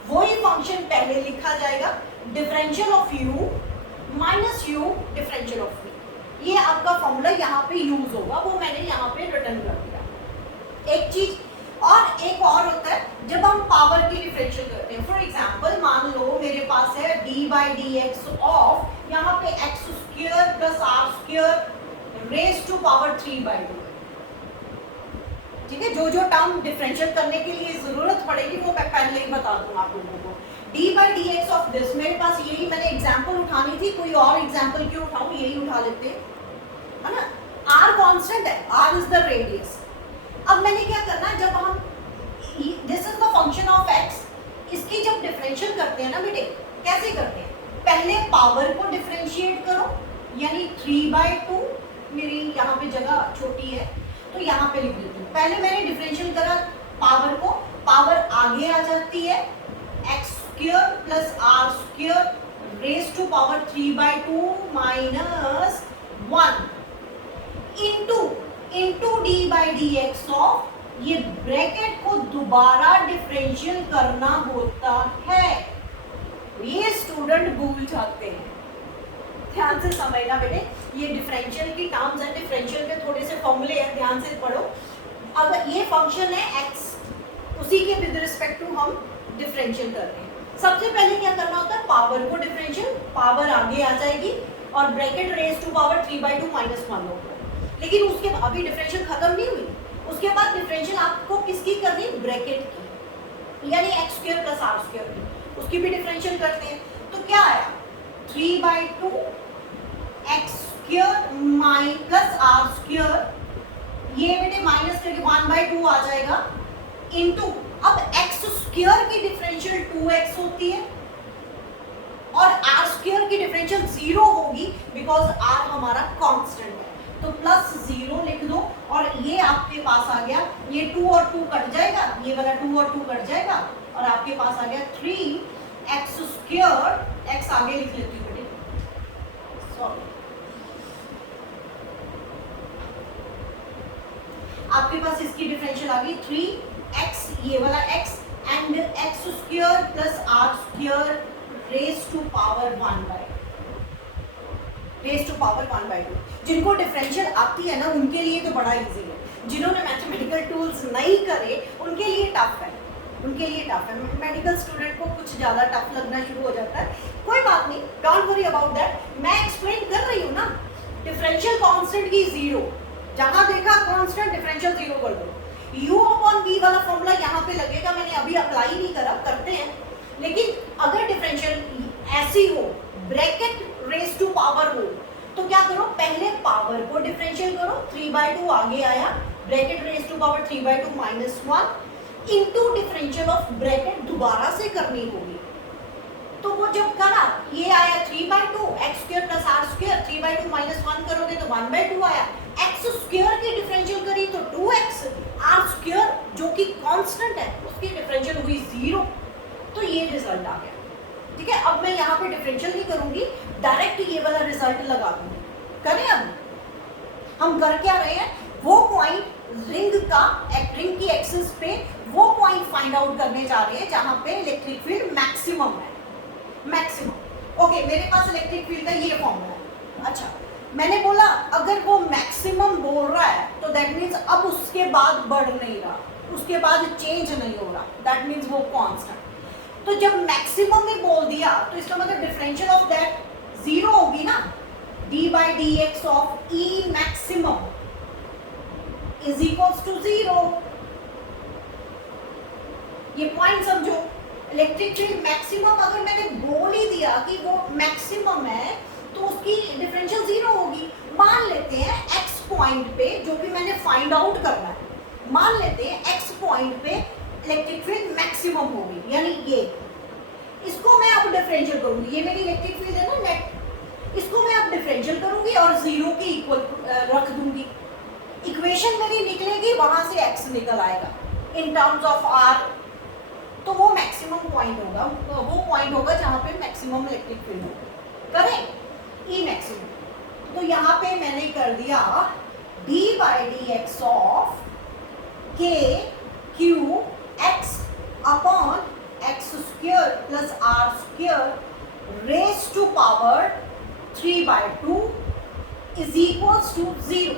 वही फंक्शन पहले लिखा जाएगा, differential of u minus u differential of v। ये आपका फॉर्मूला यहाँ पे यूज होगा, वो मैंने यहाँ पे रिटर्न कर दिया। एक चीज और एक और होता है जब हम पावर की डिफरेंशियल करते हैं। फॉर एग्जांपल मान लो मेरे पास है d/dx ऑफ, यहाँ पे x² plus r² raise to power 3/2। ठीक है, जो टर्म डिफरेंशियल करने के लिए जरूरत पड़ेगी वो मैं पहले ही बता दूंगा आप लोगों को। d/dx ऑफ दिस, मेरे पास यही मैंने एग्जांपल उठानी थी, कोई और एग्जांपल क्यों उठाऊं, यही उठा लेते हैं, है ना। r कांस्टेंट है, r इज द रेडियस। अब मैंने क्या करना, जब हम this is the function of x, इसकी जब डिफरेंशियल करते हैं ना बेटे, कैसे करते हैं? पहले पावर को डिफरेंशिएट करो, यानी 3/2, मेरी यहाँ पे जगह छोटी है तो यहाँ पे लिख देती हूँ। पहले मैंने डिफरेंशियल करा पावर को, पावर आगे आ जाती है x² plus r² raise to power 3/2 minus 1 into d/dx of, ये ब्रैकेट को दोबारा डिफरेंशियल करना होता है। ये स्टूडेंट भूल जाते हैं, ध्यान से समझना बेटे, ये डिफरेंशियल की टर्म्स है, डिफरेंशियल के थोड़े से फॉर्मूले हैं, ध्यान से पढ़ो। अगर ये फंक्शन है x, उसी के विद रिस्पेक्ट टू हम डिफरेंशियल कर रहे हैं। सबसे पहले क्या करना होता है? पावर को डिफरेंशियल, पावर आगे आ जाएगी और bracket raise to power 3/2 minus 1 होगा। लेकिन उसके अभी डिफरेंशियल खत्म नहीं हुई, उसके बाद डिफरेंशियल आपको किसकी करनी? ब्रैकेट की। यानी x square plus r square, उसकी भी डिफरेंशियल करते हैं। तो क्या आया 3/2 x square mine plus r square, ये बेटे माइनस करके 1/2 आ जाएगा इनटू, अब एक्स स्क्वायर की डिफरेंशियल 2x होती है और आर स्क्वायर की डिफरेंशियल 0 होगी बिकॉज आर हमारा कांस्टेंट है, तो प्लस 0 लिख दो और ये आपके पास आ गया, ये 2 और 2 कट जाएगा, ये वाला 2 और 2 कट जाएगा और आपके पास आ गया 3x स्क्वायर, x आगे लिख लेती हूँ बेटे, सॉरी आपके पास इसकी डिफरेंशियल आ गई 3x, ये वाला x and x square plus r square raise to power 1/2। जिनको डिफरेंशियल आती है ना उनके लिए तो बड़ा इजी है, जिन्होंने मैथमेटिकल टूल्स नहीं करे उनके लिए टफ है, मेडिकल स्टूडेंट को कुछ ज्यादा टफ लगना शुरू हो जाता है। कोई बात नहीं, डोंट वरी अबाउट दैट, मैं एक्सप्लेन कर रही हूँ ना। डिफरेंशियल कांस्टेंट की 0, जहां देखा कांस्टेंट डिफरेंशियल 0 कर दो, u अपॉन v वाला फॉर्मूला यहाँ पे लगेगा, मैंने अभी अप्लाई नहीं करा, करते हैं। लेकिन अगर डिफरेंशियल ऐसी हो, ब्रैकेट रेज टू पावर हो, तो क्या करो, पहले पावर को डिफरेंशियल करो, 3/2 आगे आया, bracket raise to power 3/2 minus 1 into differential of bracket दोबारा से करनी होगी। तो वो जब करा, ये आया 3/2 x square plus r square, 3/2 minus 1 करोगे तो 1/2 आया, एक्स स्क्वायर की डिफरेंशियल करी तो 2x, आर स्क्वायर जो कि कांस्टेंट है उसकी डिफरेंशियल हुई 0, तो ये रिजल्ट आ गया। ठीक है, अब मैं यहाँ पे डिफरेंशियल नहीं करूंगी, डायरेक्ट ये वाला रिजल्ट लगा दूंगी। करें अब हम कर क्या रहे हैं, वो पॉइंट रिंग की एक्सिस पे वो पॉइंट फाइंड आउट करने जा रहे हैं जहां पे इलेक्ट्रिक फील्ड मैक्सिमम है, मैक्सिमम। ओके, मेरे पास इलेक्ट्रिक फील्ड का ये फॉर्मूला है। अच्छा, मैंने बोला अगर वो मैक्सिमम बोल रहा है तो दैट मीन्स अब उसके बाद बढ़ नहीं रहा, उसके बाद चेंज नहीं हो रहा, दैट मीन्स वो कांस्टेंट। तो जब मैक्सिमम में बोल दिया तो इसका मतलब डिफरेंशियल ऑफ दैट 0 होगी ना, d/dx of E maximum is equals to 0। ये पॉइंट समझो, इलेक्ट्रिक फील्ड मैक्सिमम अगर मैंने बोल ही दिया कि वो मैक्सिमम है तो उसकी डिफरेंशियल 0 होगी। मान लेते हैं x पॉइंट पे, जो भी मैंने फाइंड आउट करना है, मान लेते हैं x पॉइंट पे इलेक्ट्रिक फील्ड मैक्सिमम होगी, यानी ये, इसको मैं अब डिफरेंशियल करूंगी, ये मेरी इलेक्ट्रिक फील्ड है ना नेट, इसको मैं अब डिफरेंशियल करूंगी और 0 के इक्वल रख दूंगी, इक्वेशन मेरी निकलेगी, वहां से x निकल आएगा इन टर्म्स ऑफ r, तो वो मैक्सिमम पॉइंट होगा, वो पॉइंट होगा जहां पे मैक्सिमम इलेक्ट्रिक फील्ड होगा। करें E मैक्सिमम, तो यहाँ पे मैंने कर दिया d/dx of k q x upon x square plus r square raise to power 3/2 is equals to 0।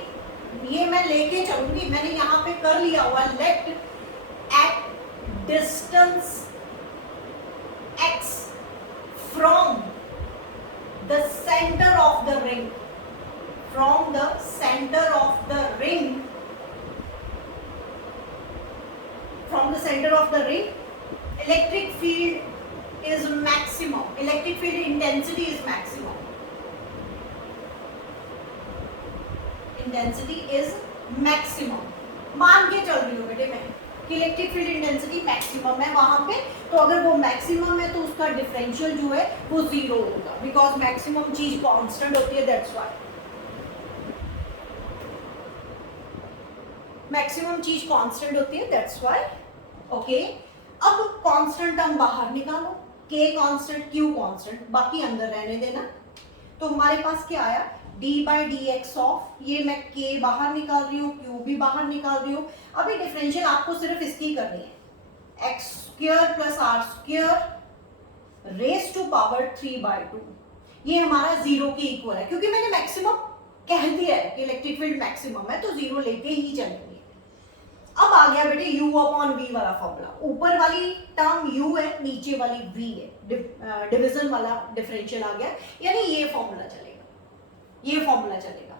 ये मैं लेके चलूंगी, मैंने यहाँ पे कर लिया हुआ, let at distance x from the center of the ring, from the center of the ring, from the center of the ring, electric field is maximum, electric field intensity is maximum, intensity is maximum। मान के चल रही हूँ बेटे मैं कि electric field intensity maximum है वहां पे, तो अगर वो मैक्सिमम है तो उसका डिफरेंशियल जो है वो 0 होगा, बिकॉज मैक्सिमम चीज कांस्टेंट होती है, दैट्स व्हाई मैक्सिमम चीज कांस्टेंट होती है, दैट्स व्हाई। ओके, अब कांस्टेंट टर्म बाहर निकालो, k कांस्टेंट, q कांस्टेंट, बाकी अंदर रहने देना। तो हमारे पास क्या आया, d/dx ऑफ, ये मैं k बाहर निकाल रही हूँ, q भी बाहर निकाल रही हूँ। अभी डिफरेंशियल आपको सिर्फ इसकी करनी है, x square plus r square raise to power 3/2, ये हमारा 0 के इक्वल है, क्योंकि मैंने मैक्सिमम कह दिया है कि इलेक्ट्रिक फील्ड मैक्सिमम है, तो 0 लेके ही चलेंगे। अब आ गया बेटे u अपॉन v वाला फॉर्मूला, ऊपर वाली टर्म u है, नीचे वाली v है, डिवीजन वाला डिफरेंशियल आ गया, यानी ये फॉर्मूला चलेगा, ये फॉर्मूला चलेगा।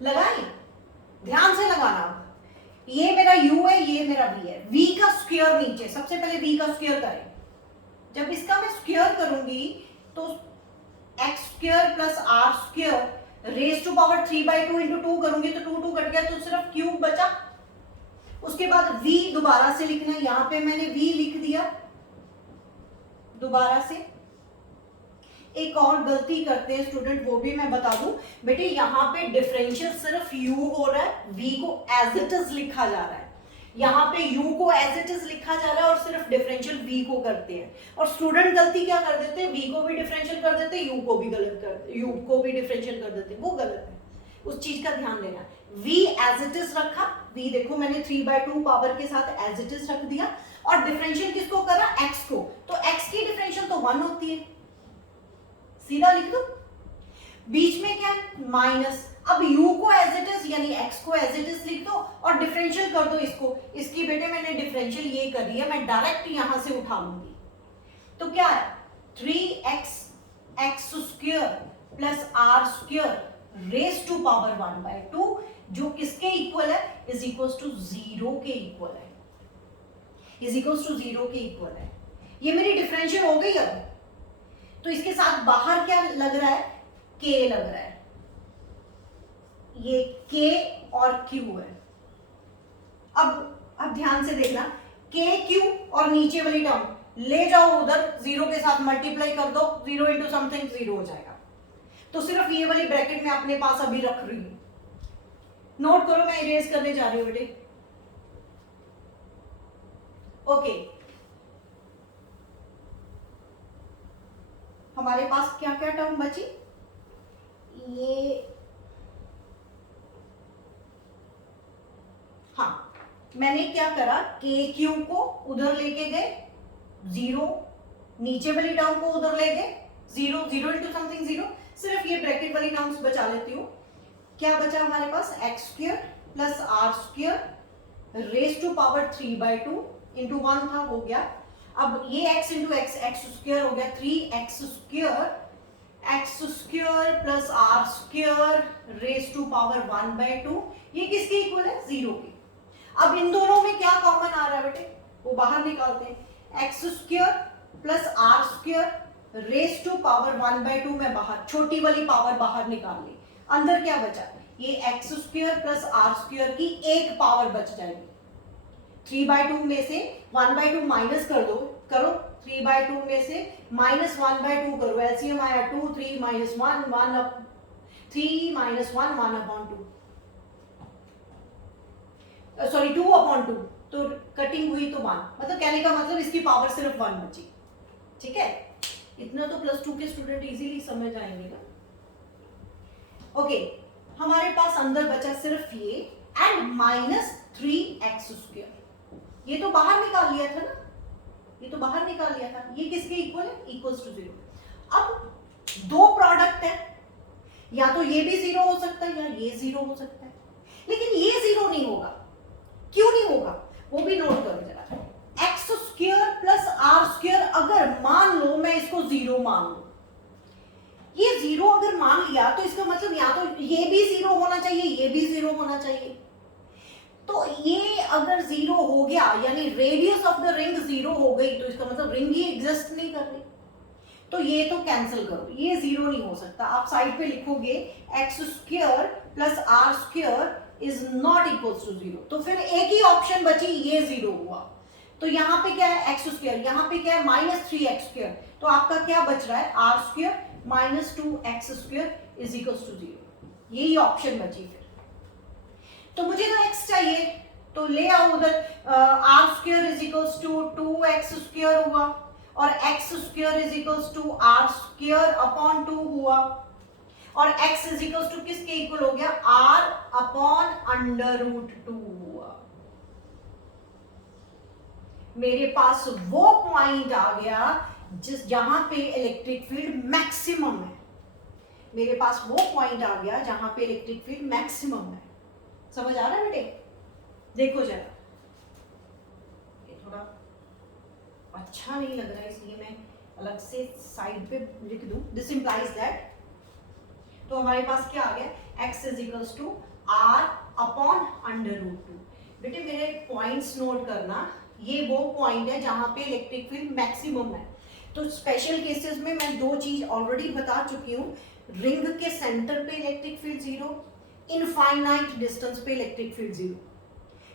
लगाई, ध्यान से लगाना, ये मेरा u है, ये मेरा v है, v का स्क्वायर नीचे, सबसे पहले v का स्क्वायर करें। जब इसका मैं स्क्वायर करूंगी तो x square plus r square raise to power 3/2 into 2 करूंगी तो 2 कट गया तो सिर्फ क्यूब बचा। उसके बाद v दोबारा से लिखना, यहां पे मैंने v लिख दिया दोबारा से। एक और गलती करते हैं स्टूडेंट, वो भी मैं बता दूं बेटे, यहाँ पे डिफरेंशियल सिर्फ u हो रहा है, v को एज इट इज लिखा जा रहा है। यहाँ पे u को एज इट इज लिखा जा रहा है और सिर्फ डिफरेंशियल v को करते हैं। और स्टूडेंट गलती क्या कर देते हैं, v को भी डिफरेंशियल कर देते हैं, u को भी गलत कर, u को भी डिफरेंशियल कर देते हैं, वो गलत है। उस चीज का ध्यान देना। v एज इट इज रखा, v देखो मैंने 3/2 पावर के साथ एज इट इज रख दिया, और डिफरेंशियल किसको करा, x को, तो x की डिफरेंशियल तो 1 होती है, सीधा लिख दो। बीच में क्या है, माइनस। अब u को एज इट इज यानी x को एज इट इज लिख दो और डिफरेंशियल कर दो इसको। इसकी बेटे मैंने डिफरेंशियल ये करी है, मैं डायरेक्ट यहां से उठा लूंगी। तो क्या है, 3x x square plus r square raise to power 1/2, जो किसके इक्वल है, इज इक्वल टू 0 के इक्वल है, इज इक्वल टू 0 के इक्वल है। ये मेरी डिफरेंशियल हो गई। अब तो इसके साथ बाहर क्या लग रहा है, k लग रहा है, ये k और q है। अब ध्यान से देखना, k q और नीचे वाली टर्म ले जाओ उधर, 0 के साथ मल्टीप्लाई कर दो, 0 इंटू समथिंग 0 हो जाएगा। तो सिर्फ ये वाली ब्रैकेट में अपने पास अभी रख रही हूं, नोट करो, मैं इरेज करने जा रही हूं बेटे। ओके, हमारे पास क्या क्या टर्म बची, ये हाँ, मैंने क्या करा, के क्यू को उधर लेके गए 0, नीचे वाली टर्म को उधर ले गए 0, 0 इंटू समथिंग 0, सिर्फ ये ब्रैकेट वाली टर्म्स बचा लेती हूँ। क्या बचा हमारे पास, x square plus r square raise to power 3/2 into 1 था, हो गया। अब ये x into x, x square हो गया 3x square, x square plus r square raise to power 1/2, ये किसके इक्वल है, 0 के। अब इन दोनों में क्या कॉमन आ रहा है बेटे, वो बाहर निकालते हैं। X square plus r square raise to power 1/2 में बाहर, छोटी वाली पावर बाहर निकाल ली, अंदर क्या बचा, ये x square plus r square की एक पावर बच जाएगी। 3/2 में से 1/2 माइनस कर दो, करो 3/2 में से माइनस 1/2 करो, एलसीएम आया 2, 3 माइनस 1, 3 माइनस 1, 1/2, सॉरी 2/2, तो कटिंग हुई तो 1, मतलब कहने का मतलब इसकी पावर सिर्फ 1 बची। ठीक है, इतना तो +2 के स्टूडेंट इजीली समझ आएंगे ना। ओके, हमारे पास अंदर बचा सिर्फ ये एंड माइनस 3x स्क्वायर, ये तो बाहर निकाल लिया था ना, ये तो बाहर निकाल लिया था, ये किसके इक्वल है, इक्वल्स टू 0। अब दो प्रोडक्ट है, या तो ये भी 0 हो सकता है या ये 0 हो सकता है, लेकिन ये 0 नहीं होगा। क्यों नहीं होगा, वो भी नोट करो जरा। X square plus r square, अगर मान लो मैं इसको 0 मान लूं, ये 0 अगर मान लिया तो इसका मतलब या तो ये भी 0 होना चाहिए, ये भी 0 होना चाहिए। तो ये अगर 0 हो गया यानी रेडियस ऑफ द रिंग 0 हो गई, तो इसका मतलब रिंग ही एग्जिस्ट नहीं कर रही। तो ये तो कैंसिल करो, ये 0 नहीं हो सकता। आप साइड पे लिखोगे x square plus r square is not equal to 0, तो फिर एक ही ऑप्शन बची, ये 0 हुआ। तो यहाँ पे क्या है, एक्स स्क्वायर, यहाँ पे क्या है माइनस 3x स्क्वायर, तो आपका क्या बच रहा है, r square minus 2x square is equal to 0, यही ऑप्शन बची। फिर तो मुझे तो x चाहिए, तो ले आओ उधर, r square is equals to 2x square हुआ और x square is equals to r square upon 2 हुआ, और x इज इक्वल्स टू किसके इक्वल हो गया, r अपॉन √2 हुआ। मेरे पास वो पॉइंट आ गया जहां पे इलेक्ट्रिक फील्ड मैक्सिमम है, मेरे पास वो पॉइंट आ गया जहां पे इलेक्ट्रिक फील्ड मैक्सिमम है। समझ आ रहा है बेटे, देखो जरा, ये थोड़ा अच्छा नहीं लग रहा है इसलिए मैं अलग से साइड पे लिख दूं, दिस इंप्लाइज दैट। तो हमारे पास क्या आ गया, x is equals to r upon √2, बेटे मेरे पॉइंट्स नोट करना, ये वो पॉइंट है जहां पे इलेक्ट्रिक फील्ड मैक्सिमम है। तो स्पेशल केसेस में मैं दो चीज ऑलरेडी बता चुकी हूँ, रिंग के सेंटर पे electric field zero, infinite distance पे इलेक्ट्रिक फील्ड जीरो।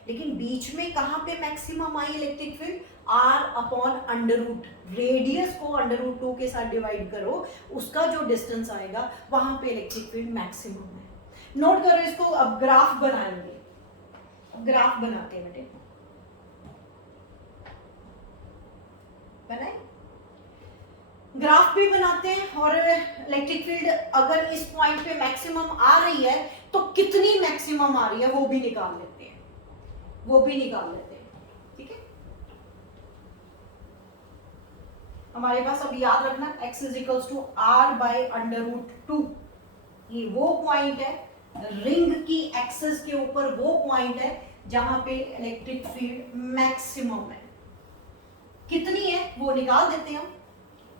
लेकिन बीच में कहां पे मैक्सिमम आई electric field, r upon under root, radius को अंडर रूट 2 के साथ डिवाइड करो, उसका जो डिस्टेंस आएगा वहां पे इलेक्ट्रिक फील्ड मैक्सिमम है। नोट करो इसको। अब ग्राफ बनाएंगे, ग्राफ बनाते हैं बेटे, बनाए ग्राफ भी बनाते हैं। और इलेक्ट्रिक फील्ड अगर इस पॉइंट पे मैक्सिमम आ रही है तो कितनी मैक्सिमम आ रही है वो भी निकाल लेते हैं, वो भी निकाल लेते हैं। ठीक है, हमारे पास अब याद रखना x is equals to r by under root 2, ये वो पॉइंट है रिंग की एक्सिस के ऊपर, वो पॉइंट है जहां पे इलेक्ट्रिक फील्ड मैक्सिमम है। कितनी है वो निकाल देते हैं हम।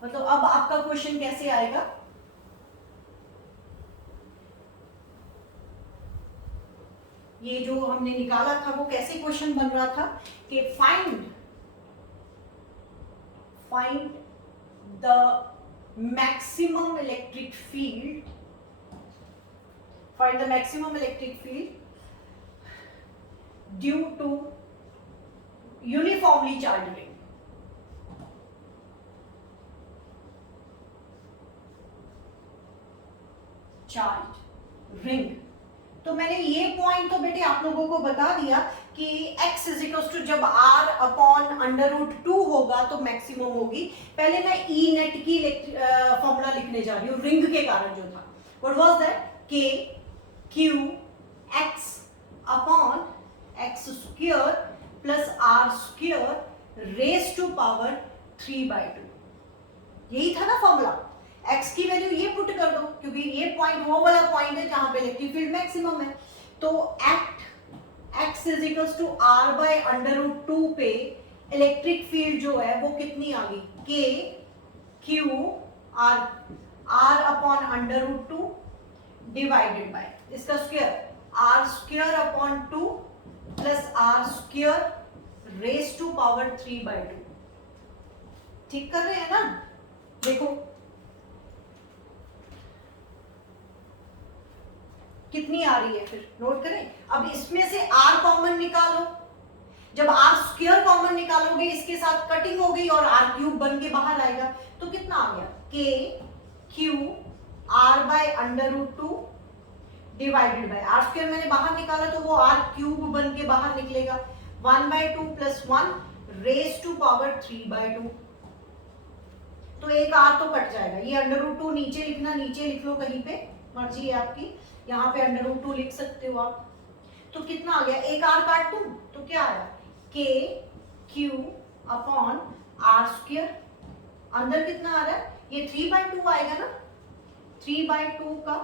मतलब अब आपका क्वेश्चन कैसे आएगा, ये जो हमने निकाला था वो कैसे क्वेश्चन बन रहा था कि find the maximum electric field, find the maximum electric field due to uniformly charged ring. Charge ring, तो मैंने ये पॉइंट तो बेटे आप लोगों को बता दिया कि x इज इक्वल टू जब r अपॉन अंडर रूट 2 होगा तो मैक्सिमम होगी। पहले मैं ई नेट की फॉर्मूला लिखने जा रही हूँ रिंग के कारण जो था, what was that, k q x upon x square plus r square raise to power 3/2, यही था ना फॉर्मूला। x की वैल्यू ये पुट कर दो क्योंकि ये पॉइंट वो वाला पॉइंट है जहां पे इलेक्ट्रिक फील्ड मैक्सिमम है। तो x is equals to r by under root 2 पे इलेक्ट्रिक फील्ड जो है वो कितनी आ गई, k q r upon under root 2 divided by इसका square r square upon 2 plus r square raise to power 3/2। ठीक कर रहे हैं ना, देखो कितनी आ रही है, फिर नोट करें। अब इसमें से r कॉमन निकालो, जब r स्क्वायर कॉमन निकालोगे इसके साथ कटिंग हो गई और r क्यूब बन के बाहर आएगा, तो कितना आ गया, k q r by under root 2 divided by r square मैंने बाहर निकाला तो वो r क्यूब बन के बाहर निकलेगा, 1/2 प्लस 1 रेज टू पावर 3/2। तो एक r तो कट जाएगा, ये अंडर रूट 2 नीचे लिखना, नीचे लिख लो कहीं पे, मर्जी है आपकी, यहाँ पे अंडर रूट 2 लिख सकते हो आप। तो कितना आ गया, एक r काट दूं तो क्या आया, k q upon r square, अंदर कितना आ रहा है, ये 3/2 आएगा ना, 3/2 का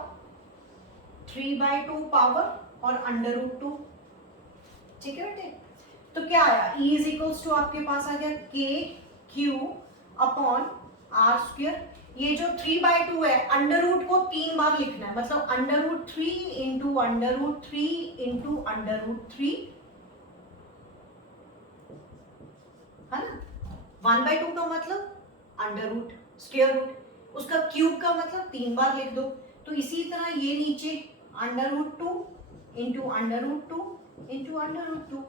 3/2 पावर और अंडर रूट 2। ठीक है बेटे, तो क्या आया, e इज इक्वल्स टू आपके पास आ गया k q upon r square. ये जो 3/2 है अंडर रूट को 3 बार लिखना है, मतलब under root 3 into under root 3 into under root 3, है ना। 1/2 का मतलब अंडर रूट स्क्वायर रूट, उसका क्यूब का मतलब 3 बार लिख दो। तो इसी तरह ये नीचे under root 2 into under root 2 into under root 2,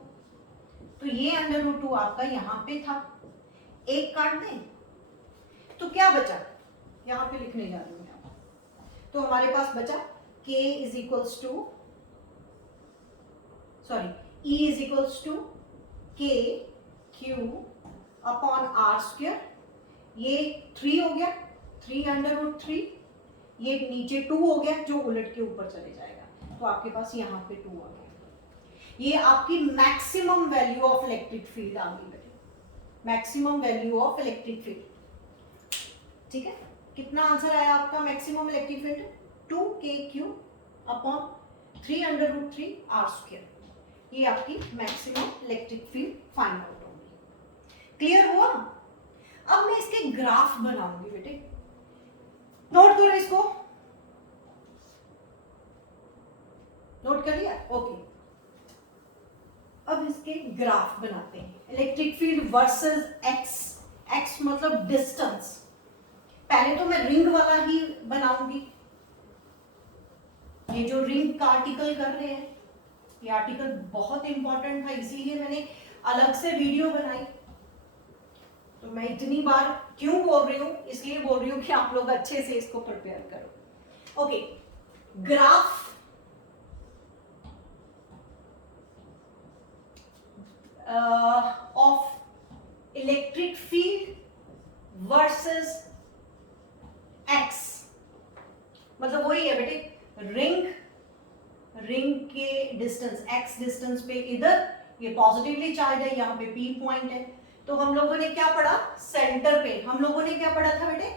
तो ये अंडर रूट 2 आपका यहाँ पे था, एक काट दें तो क्या बचा, यहां पे लिखने जा रही हूं। तो हमारे पास बचा k is equals to, sorry e is equals to k q upon r square, ये 3 हो गया, 3 अंडर रूट 3, ये नीचे 2 हो गया जो उलट के ऊपर चले जाएगा, तो आपके पास यहाँ पे 2 आ गया। ये आपकी maximum value of electric field आ गई बेटे, maximum value of electric field. ठीक है, कितना आंसर आया आपका maximum electric field, 2kq upon 3 under root 3 r square, ये आपकी maximum electric field find out होगी। क्लियर हुआ। अब मैं इसके ग्राफ बनाऊंगी बेटे, नोट करो इसको, नोट कर लिया, ओके। अब इसके ग्राफ बनाते हैं, electric field versus x. X मतलब डिस्टेंस। पहले तो मैं रिंग वाला ही बनाऊंगी, ये जो रिंग का आर्टिकल कर रहे हैं, ये आर्टिकल बहुत इंपॉर्टेंट था, इसीलिए मैंने अलग से वीडियो बनाई। तो मैं इतनी बार क्यों बोल रही हूं, इसलिए बोल रही हूं कि आप लोग अच्छे से इसको प्रिपेयर करो। Okay, graph of electric field versus x, मतलब वही है बेटे, रिंग के डिस्टेंस एक्स डिस्टेंस पे, इधर ये पॉजिटिवली चार्ज है, यहाँ पे पी पॉइंट है। तो हम लोगों ने क्या पढ़ा सेंटर पे, हम लोगों ने क्या पढ़ा था बेटे,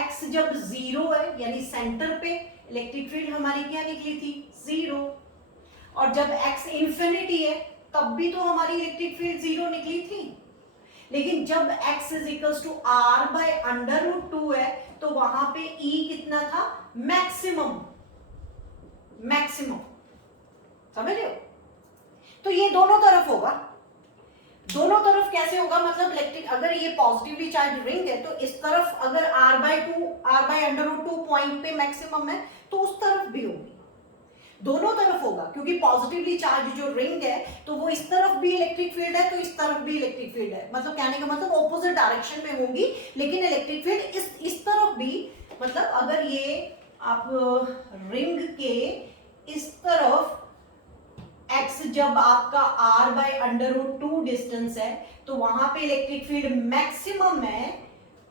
एक्स जब जीरो है यानी सेंटर पे, इलेक्ट्रिक फील्ड हमारी क्या निकली थी, जीरो। और जब एक्स इंफिनिटी है तब भी तो हमारी इलेक्ट्रिक फील्ड जीरो निकली थी। लेकिन जब x is equals to r by under root 2 है तो वहां पे E कितना था, मैक्सिमम। समझ रहे हो? तो ये दोनों तरफ होगा। दोनों तरफ कैसे होगा, मतलब इलेक्ट्रिक, अगर ये पॉजिटिवली चार्ज रिंग है तो इस तरफ अगर r by under root 2 point पे मैक्सिमम है तो उस तरफ भी होगी। दोनों तरफ होगा, क्योंकि पॉजिटिवली चार्ज जो रिंग है तो वो इस तरफ भी इलेक्ट्रिक फील्ड है तो इस तरफ भी इलेक्ट्रिक फील्ड है, मतलब कहने का मतलब ऑपोजिट डायरेक्शन में होंगी, लेकिन इलेक्ट्रिक फील्ड इस तरफ भी, मतलब अगर ये आप रिंग के इस तरफ x जब आपका r by under root 2 distance है तो वहां पे इलेक्ट्रिक फील्ड मैक्सिमम है,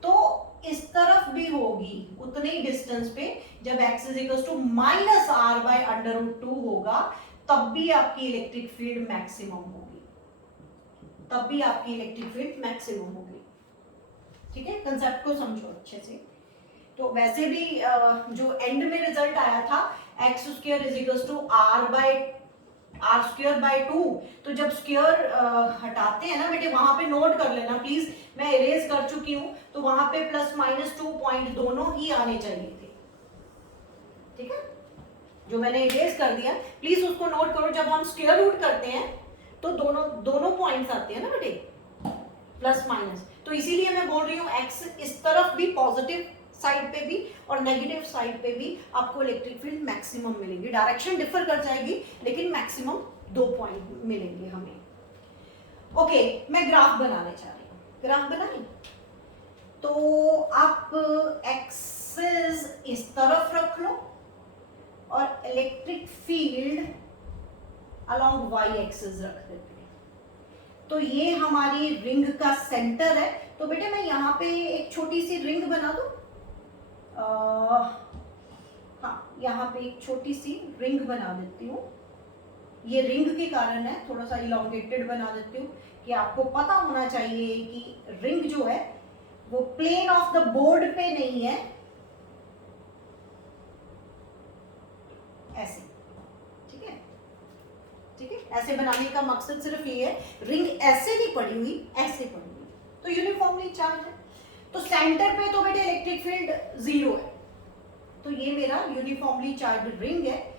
तो इस तरफ भी होगी उतने ही डिस्टेंस पे। जब x is equal to minus r by under root 2 होगा तब भी आपकी इलेक्ट्रिक फील्ड मैक्सिमम होगी, तब भी आपकी इलेक्ट्रिक फील्ड मैक्सिमम होगी। ठीक है, कंसेप्ट को समझो अच्छे से। तो वैसे भी जो एंड में रिजल्ट आया था x square is equal to r square by 2, तो जब स्क्वायर हटाते हैं ना बेटे, वहां पे नोट कर लेना प्लीज, मैं इरेज कर चुकी हूं, तो वहां पे प्लस माइनस 2 पॉइंट दोनों ही आने चाहिए थे। ठीक है, जो मैंने इरेज कर दिया प्लीज उसको नोट करो। जब हम स्क्वायर रूट करते हैं तो दोनों पॉइंट्स आते हैं ना बेटे, प्लस माइनस, तो इसीलिए मैं बोल रही हूँ एक्स इस तरफ भी पॉजिटिव साइड पे भी और नेगेटिव साइड पे भी आपको इलेक्ट्रिक फील्ड मैक्सिमम मिलेगी। डायरेक्शन डिफर कर जाएगी लेकिन मैक्सिमम 2 पॉइंट मिलेंगे हमें। ओके, मैं ग्राफ बनाने चाह रही हूँ, ग्राफ बनाए तो आप एक्सिस इस तरफ रख लो और electric field along y axis रख देते हैं। तो ये हमारी रिंग का सेंटर है, तो बेटे मैं यहाँ पे एक छोटी सी रिंग बना दूं। हाँ, यहाँ पे एक छोटी सी रिंग बना देती हूँ। ये रिंग के कारण है, थोड़ा सा इलोंगेटेड बना देती हूँ कि आपको पता होना चाहिए कि रिंग जो है वो प्लेन ऑफ द बोर्ड पे नहीं है, ऐसे। ठीक है, ठीक है, ऐसे बनाने का मकसद सिर्फ ये है, रिंग ऐसे नहीं पड़ी हुई, ऐसे पड़ी हुई, तो यूनिफॉर्मली चार्ज है। तो सेंटर पे तो बेटे इलेक्ट्रिक फील्ड जीरो है, तो ये मेरा यूनिफॉर्मली चार्ज रिंग है,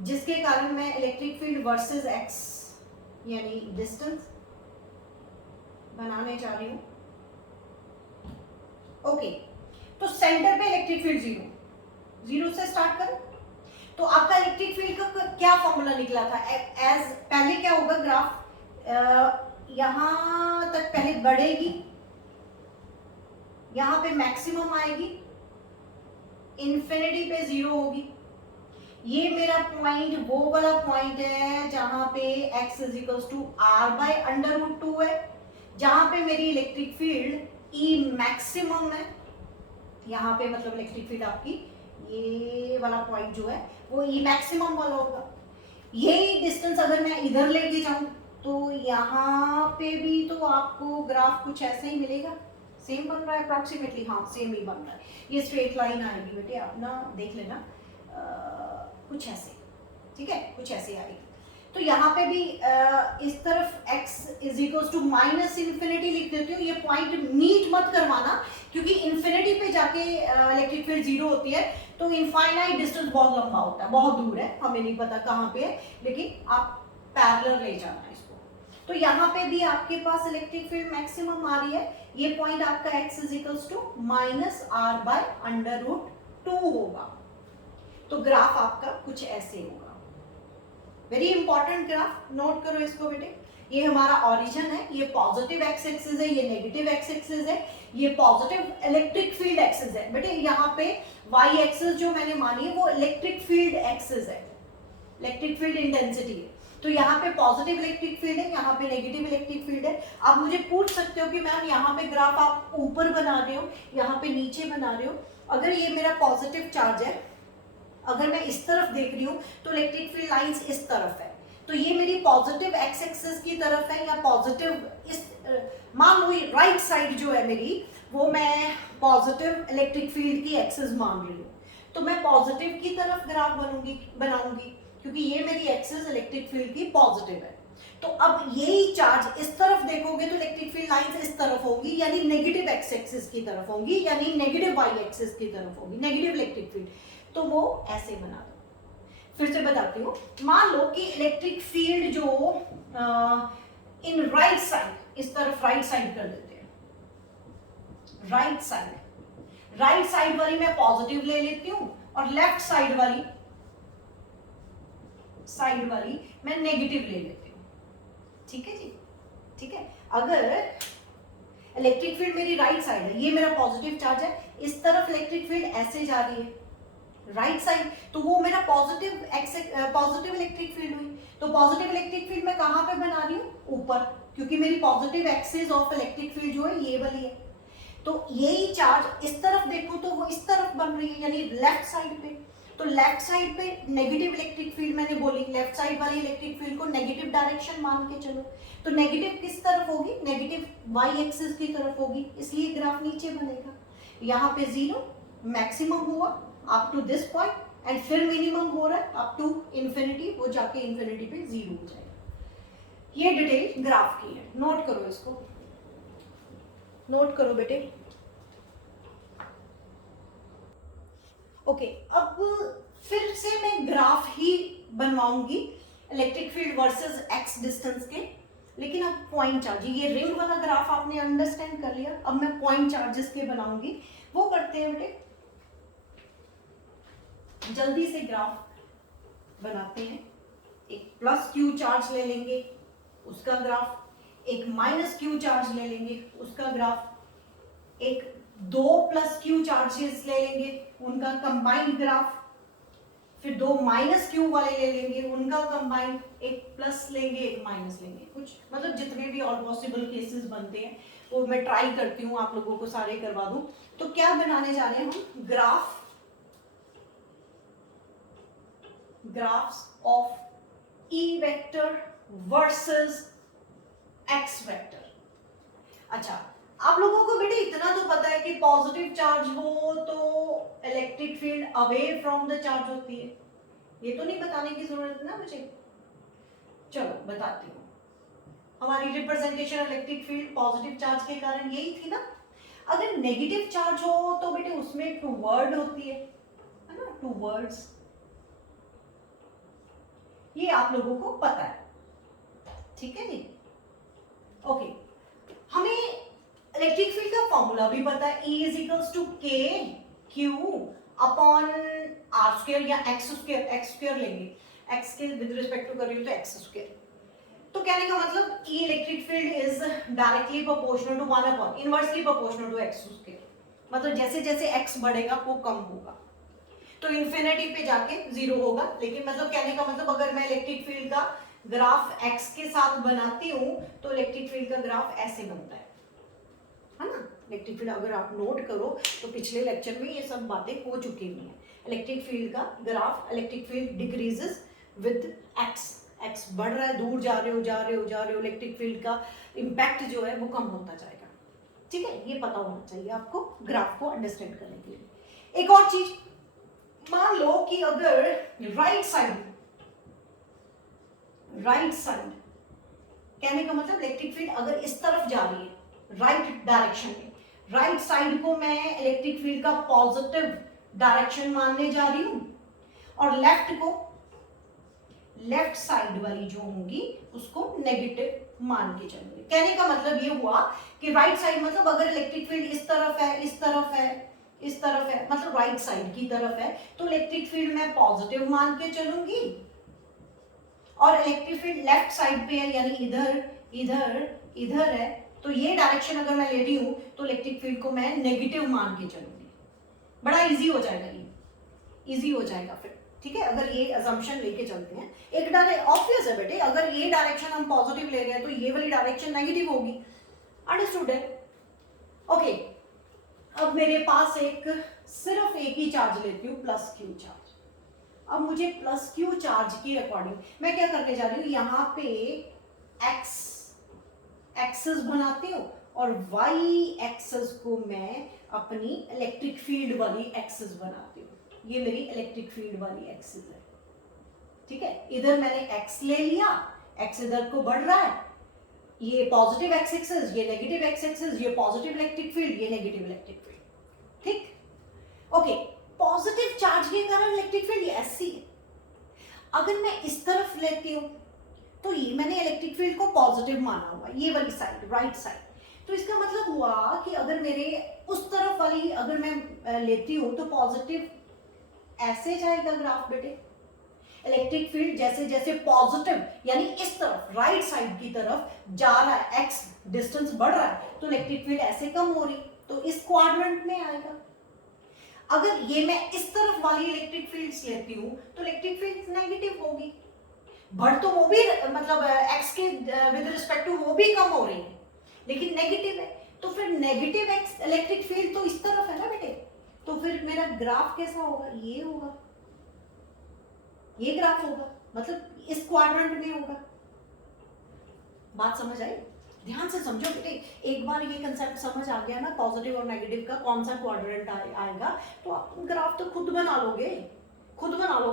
जिसके कारण मैं इलेक्ट्रिक फील्ड वर्सेस एक्स यानी डिस्टेंस बनाने जा रही हूं। ओके, तो सेंटर पे इलेक्ट्रिक फील्ड जीरो से स्टार्ट करो। तो आपका इलेक्ट्रिक फील्ड का क्या फॉर्मूला निकला था, एज पहले क्या होगा, ग्राफ यहां तक पहले बढ़ेगी, यहां पे मैक्सिमम आएगी, इंफिनिटी पे जीरो होगी। ये मेरा पॉइंट वो वाला पॉइंट है जहां पे x is equal to r by under root 2 है, जहां पे मेरी इलेक्ट्रिक फील्ड E मैक्सिमम है। यहाँ पे मतलब इलेक्ट्रिक फील्ड आपकी ये वाला पॉइंट जो है वो E मैक्सिमम वाला होगा। यही डिस्टेंस अगर मैं इधर लेके जाऊं तो यहाँ पे भी तो आपको ग्राफ कुछ ऐसे ही मिलेगा, सेम बन रहा है अप्रॉक्सीमेटली, हाँ सेम ही बन रहा है। ये स्ट्रेट लाइन आएगी बेटे, आप ना देख लेना, कुछ ऐसे, ठीक है, कुछ ऐसे आएगी। तो यहाँ पे भी इस तरफ x is equal to minus infinity लिख देती हूँ। ये पॉइंट नीट मत करवाना, क्योंकि इन्फिनिटी पे जाके इलेक्ट्रिक फील्ड जीरो होती है, तो इनफाइनाइट डिस्टेंस बहुत लंबा होता है, बहुत दूर है, हमें नहीं पता कहाँ पे है, लेकिन आप पैरेलल ले जाना इसको। तो यहाँ पे भी आपके पास इलेक्ट्रिक फील्ड मैक्सिमम आ रही है। ये पॉइंट आपका x इजिकल्स टू -r/√2 होगा। तो ग्राफ आपका कुछ ऐसे होगा। वेरी इंपॉर्टेंट ग्राफ, नोट करो इसको बेटे। ये हमारा ओरिजिन है, ये पॉजिटिव एक्स एक्सिस है, ये नेगेटिव एक्स एक्सिस है, ये पॉजिटिव इलेक्ट्रिक फील्ड एक्सिस है बेटे। यहाँ पे वाई एक्सिस जो मैंने मानी है वो इलेक्ट्रिक फील्ड एक्सिस है, इलेक्ट्रिक फील्ड इंटेंसिटी है। तो यहाँ पे पॉजिटिव इलेक्ट्रिक फील्ड है, यहाँ पे नेगेटिव इलेक्ट्रिक फील्ड है। आप मुझे पूछ सकते हो कि मैम यहाँ पे ग्राफ आप ऊपर बना रहे हो, यहाँ पे नीचे बना रहे हो। अगर ये मेरा पॉजिटिव चार्ज है, अगर मैं इस तरफ देख रही हूँ तो इलेक्ट्रिक फील्ड लाइंस इस तरफ है, तो ये मेरी पॉजिटिव एक्स एक्सिस की तरफ है, या पॉजिटिव इस मान लो राइट साइड जो है मेरी, वो मैं पॉजिटिव इलेक्ट्रिक फील्ड की एक्सिस मान रही हूँ, तो मैं पॉजिटिव की तरफ ग्राफ बनाऊंगी क्योंकि ये मेरी एक्सिस इलेक्ट्रिक फील्ड की पॉजिटिव है। तो अब यही चार्ज इस तरफ देखोगे तो इलेक्ट्रिक फील्ड लाइंस इस तरफ होगी, यानी नेगेटिव एक्स एक्सिस की तरफ होंगी, यानी नेगेटिव वाई एक्सिस की तरफ होगी, नेगेटिव इलेक्ट्रिक फील्ड। तो वो ऐसे बना दो। फिर से बताती हूँ, मान लो कि इलेक्ट्रिक फील्ड जो इन राइट साइड, इस तरफ राइट साइड कर देते हैं, राइट साइड वाली मैं पॉजिटिव ले लेती हूँ और लेफ्ट साइड वाली मैं नेगेटिव ले लेती हूँ। ठीक है जी, ठीक है। अगर इलेक्ट्रिक फील्ड मेरी राइट साइड है, ये मेरा पॉजिटिव चार्ज है, इस तरफ इलेक्ट्रिक फील्ड ऐसे जा रही है राइट साइड, तो वो मेरा पॉजिटिव इलेक्ट्रिक फील्ड हुई। तो पॉजिटिव इलेक्ट्रिक फील्ड मैं कहां पे बना रही हूँ? ऊपर, क्योंकि मेरी positive axis of electric field जो है ये वाली है। तो यही चार्ज इस तरफ देखो तो वो इस तरफ बन रही है, यानी लेफ्ट साइड पे। तो लेफ्ट साइड पे नेगेटिव इलेक्ट्रिक फील्ड मैंने बोली, लेफ्ट साइड वाली इलेक्ट्रिक फील्ड को नेगेटिव डायरेक्शन मान के चलो, तो नेगेटिव किस तरफ होगी? नेगेटिव वाई एक्सिस की तरफ होगी, इसलिए ग्राफ नीचे बनेगा। यहाँ पे 0 मैक्सिमम हुआ up to this point, and फिर मिनिमम हो रहा है अप टू इंफिनिटी, वो जाके इंफिनिटी पे 0 हो जाएगा। ये डिटेल ग्राफ की है, नोट करो इसको, नोट करो बेटे। ओके, अब फिर से मैं ग्राफ ही बनवाऊंगी electric field versus x distance के, लेकिन अब पॉइंट चार्ज, ये रिंग वाला ग्राफ आपने अंडरस्टैंड कर लिया, अब मैं पॉइंट चार्जेस के बनाऊंगी। वो करते हैं बेटे, जल्दी से ग्राफ बनाते हैं। एक प्लस क्यू चार्ज ले लेंगे, उसका ग्राफ, एक माइनस क्यू चार्ज ले लेंगे, उसका ग्राफ, एक 2 प्लस क्यू चार्जेस ले लेंगे, उनका कंबाइंड ग्राफ, फिर 2 माइनस क्यू वाले ले लेंगे, उनका कंबाइंड, एक प्लस लेंगे एक माइनस लेंगे, कुछ मतलब जितने भी और पॉसिबल केसेस बनते हैं वो मैं ट्राई करती हूँ आप लोगों को सारे करवा दूं। तो क्या बनाने जा रहे हैं हम? Graphs of E vector versus X vector. अच्छा, आप लोगों को बेटे इतना तो पता है कि पॉजिटिव चार्ज हो तो electric field away from the charge होती है, ये तो नहीं बताने की जरूरत ना मुझे। चलो बताती हूँ, हमारी representation electric field positive charge के कारण यही थी ना। अगर नेगेटिव चार्ज हो तो बेटे उसमें टू वर्ड होती है ना, टू वर्ड्स, ये आप लोगों को पता है, ठीक है जी। ओके, हमें इलेक्ट्रिक फील्ड का फॉर्मूला भी पता है, E इज टू के क्यू अपॉन आर स्क्वायर या एक्स स्क्वायर लेंगे, एक्स के विद रिस्पेक्ट टू कर रही हूं तो एक्स स्क्वायर। तो कहने का मतलब E electric field is directly proportional to 1 upon inversely proportional to x square, मतलब जैसे जैसे एक्स बढ़ेगा वो कम होगा, तो इन्फिनिटी पे जाके 0 होगा। लेकिन मतलब कहने का मतलब अगर मैं इलेक्ट्रिक फील्ड का ग्राफ x के साथ बनाती हूँ तो इलेक्ट्रिक फील्ड का ग्राफ ऐसे बनता है ना। इलेक्ट्रिक फील्ड अगर आप नोट करो तो पिछले लेक्चर में ये सब बातें हो चुकी हुई हैं। इलेक्ट्रिक फील्ड का graph, electric field decreases with x बढ़ रहा है, दूर जा रहे हो, इलेक्ट्रिक फील्ड का इम्पैक्ट जो है वो कम होता जाएगा। ठीक है, ये पता होना चाहिए आपको ग्राफ को अंडरस्टैंड करने के लिए। एक और चीज, मान लो कि अगर राइट साइड कहने का मतलब इलेक्ट्रिक फील्ड अगर इस तरफ जा रही है राइट डायरेक्शन में, राइट साइड को मैं इलेक्ट्रिक फील्ड का पॉजिटिव डायरेक्शन मानने जा रही हूं और लेफ्ट लेफ्ट साइड वाली जो होंगी उसको नेगेटिव मान के चलूंगी। कहने का मतलब ये हुआ कि राइट साइड मतलब अगर इलेक्ट्रिक फील्ड इस तरफ है, इस तरफ है, इस तरफ है, मतलब राइट साइड की तरफ है, तो इलेक्ट्रिक फील्ड मैं पॉजिटिव मान के चलूंगी। और इलेक्ट्रिक फील्ड लेफ्ट साइड पे है, यानी इधर इधर इधर है, तो ये डायरेक्शन अगर मैं ले रही हूं तो इलेक्ट्रिक फील्ड को मैं नेगेटिव मान के चलूंगी। बड़ा इजी हो जाएगा, ये इजी हो जाएगा फिर, ठीक है। अगर ये अजम्पशन लेके चलते हैं, एक डायरेक्शन ऑब्वियस है बेटे, अगर ये डायरेक्शन हम पॉजिटिव ले रहे हैं तो ये वाली डायरेक्शन नेगेटिव होगी। अंडरस्टूड है? ओके, अब मेरे पास एक सिर्फ एक ही चार्ज लेती हूँ, प्लस क्यू चार्ज। अब मुझे प्लस क्यू चार्ज के अकॉर्डिंग मैं क्या करने जा रही हूँ, यहाँ पे एक्स एक्सेस बनाती हूँ और वाई एक्सेस को मैं अपनी इलेक्ट्रिक फील्ड वाली एक्सेस बनाती हूँ। ये मेरी इलेक्ट्रिक फील्ड वाली एक्सेस है, ठीक है। इधर मैंने एक्स ले लिया, एक्स इधर को बढ़ रहा है, ये पॉजिटिव एक्स एक्सेस, ये नेगेटिव एक्स एक्सेस, ये पॉजिटिव इलेक्ट्रिक फील्ड, ये नेगेटिव इलेक्ट्रिक फील्ड, ठीक। ओके, पॉजिटिव चार्ज के कारण इलेक्ट्रिक फील्ड ऐसी है। अगर मैं इस तरफ लेती हूं तो ये मैंने इलेक्ट्रिक फील्ड को पॉजिटिव माना हुआ, ये वाली साइड, राइट साइड। तो इसका मतलब हुआ कि अगर मेरे उस तरफ वाली अगर मैं लेती हूं तो पॉजिटिव ऐसे जाएगा ग्राफ बेटे। इलेक्ट्रिक फील्ड जैसे जैसे पॉजिटिव यानी इस तरफ राइट साइड की तरफ जा रहा है, एक्स डिस्टेंस बढ़ रहा है, तो इलेक्ट्रिक फील्ड ऐसे कम हो रही, तो इस क्वाड्रेंट में आएगा। अगर ये मैं इस तरफ वाली इलेक्ट्रिक फील्ड्स लेती हूं तो इलेक्ट्रिक फील्ड नेगेटिव होगी, बढ़ तो वो भी मतलब एक्स के विद रिस्पेक्ट टू वो भी कम हो रही है, लेकिन नेगेटिव है, तो फिर नेगेटिव एक्स इलेक्ट्रिक फील्ड तो इस तरफ है ना बेटे, तो फिर मेरा ग्राफ कैसा होगा, ये होगा, ये ग्राफ होगा, मतलब इस क्वाड्रेंट में होगा। बात समझ आई? ध्यान से समझो बेटे, एक बार ये कंसेप्ट समझ आ गया ना पॉजिटिव और नेगेटिव का कौन सा क्वाड्रेंट आएगा, तो आप ग्राफ तो खुद बना लोगे,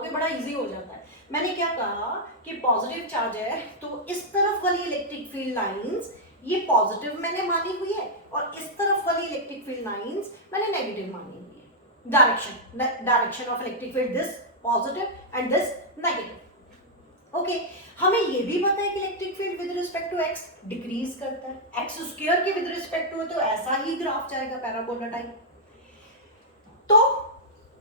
बड़ा इजी हो जाता है। मैंने क्या कहा कि पॉजिटिव चार्ज है तो इस तरफ वाली इलेक्ट्रिक फील्ड लाइंस ये पॉजिटिव मैंने मानी हुई है और इस तरफ वाली इलेक्ट्रिक फील्ड लाइंस मैंने नेगेटिव मानी हुई है। Direction of electric field this positive and this negative. Okay, हमें ये भी पता है कि electric field with respect to x decrease करता है, एक्स स्क्वायर के विद रिस्पेक्ट टू है तो ऐसा ही ग्राफ जाएगा पैराबोला टाइप। तो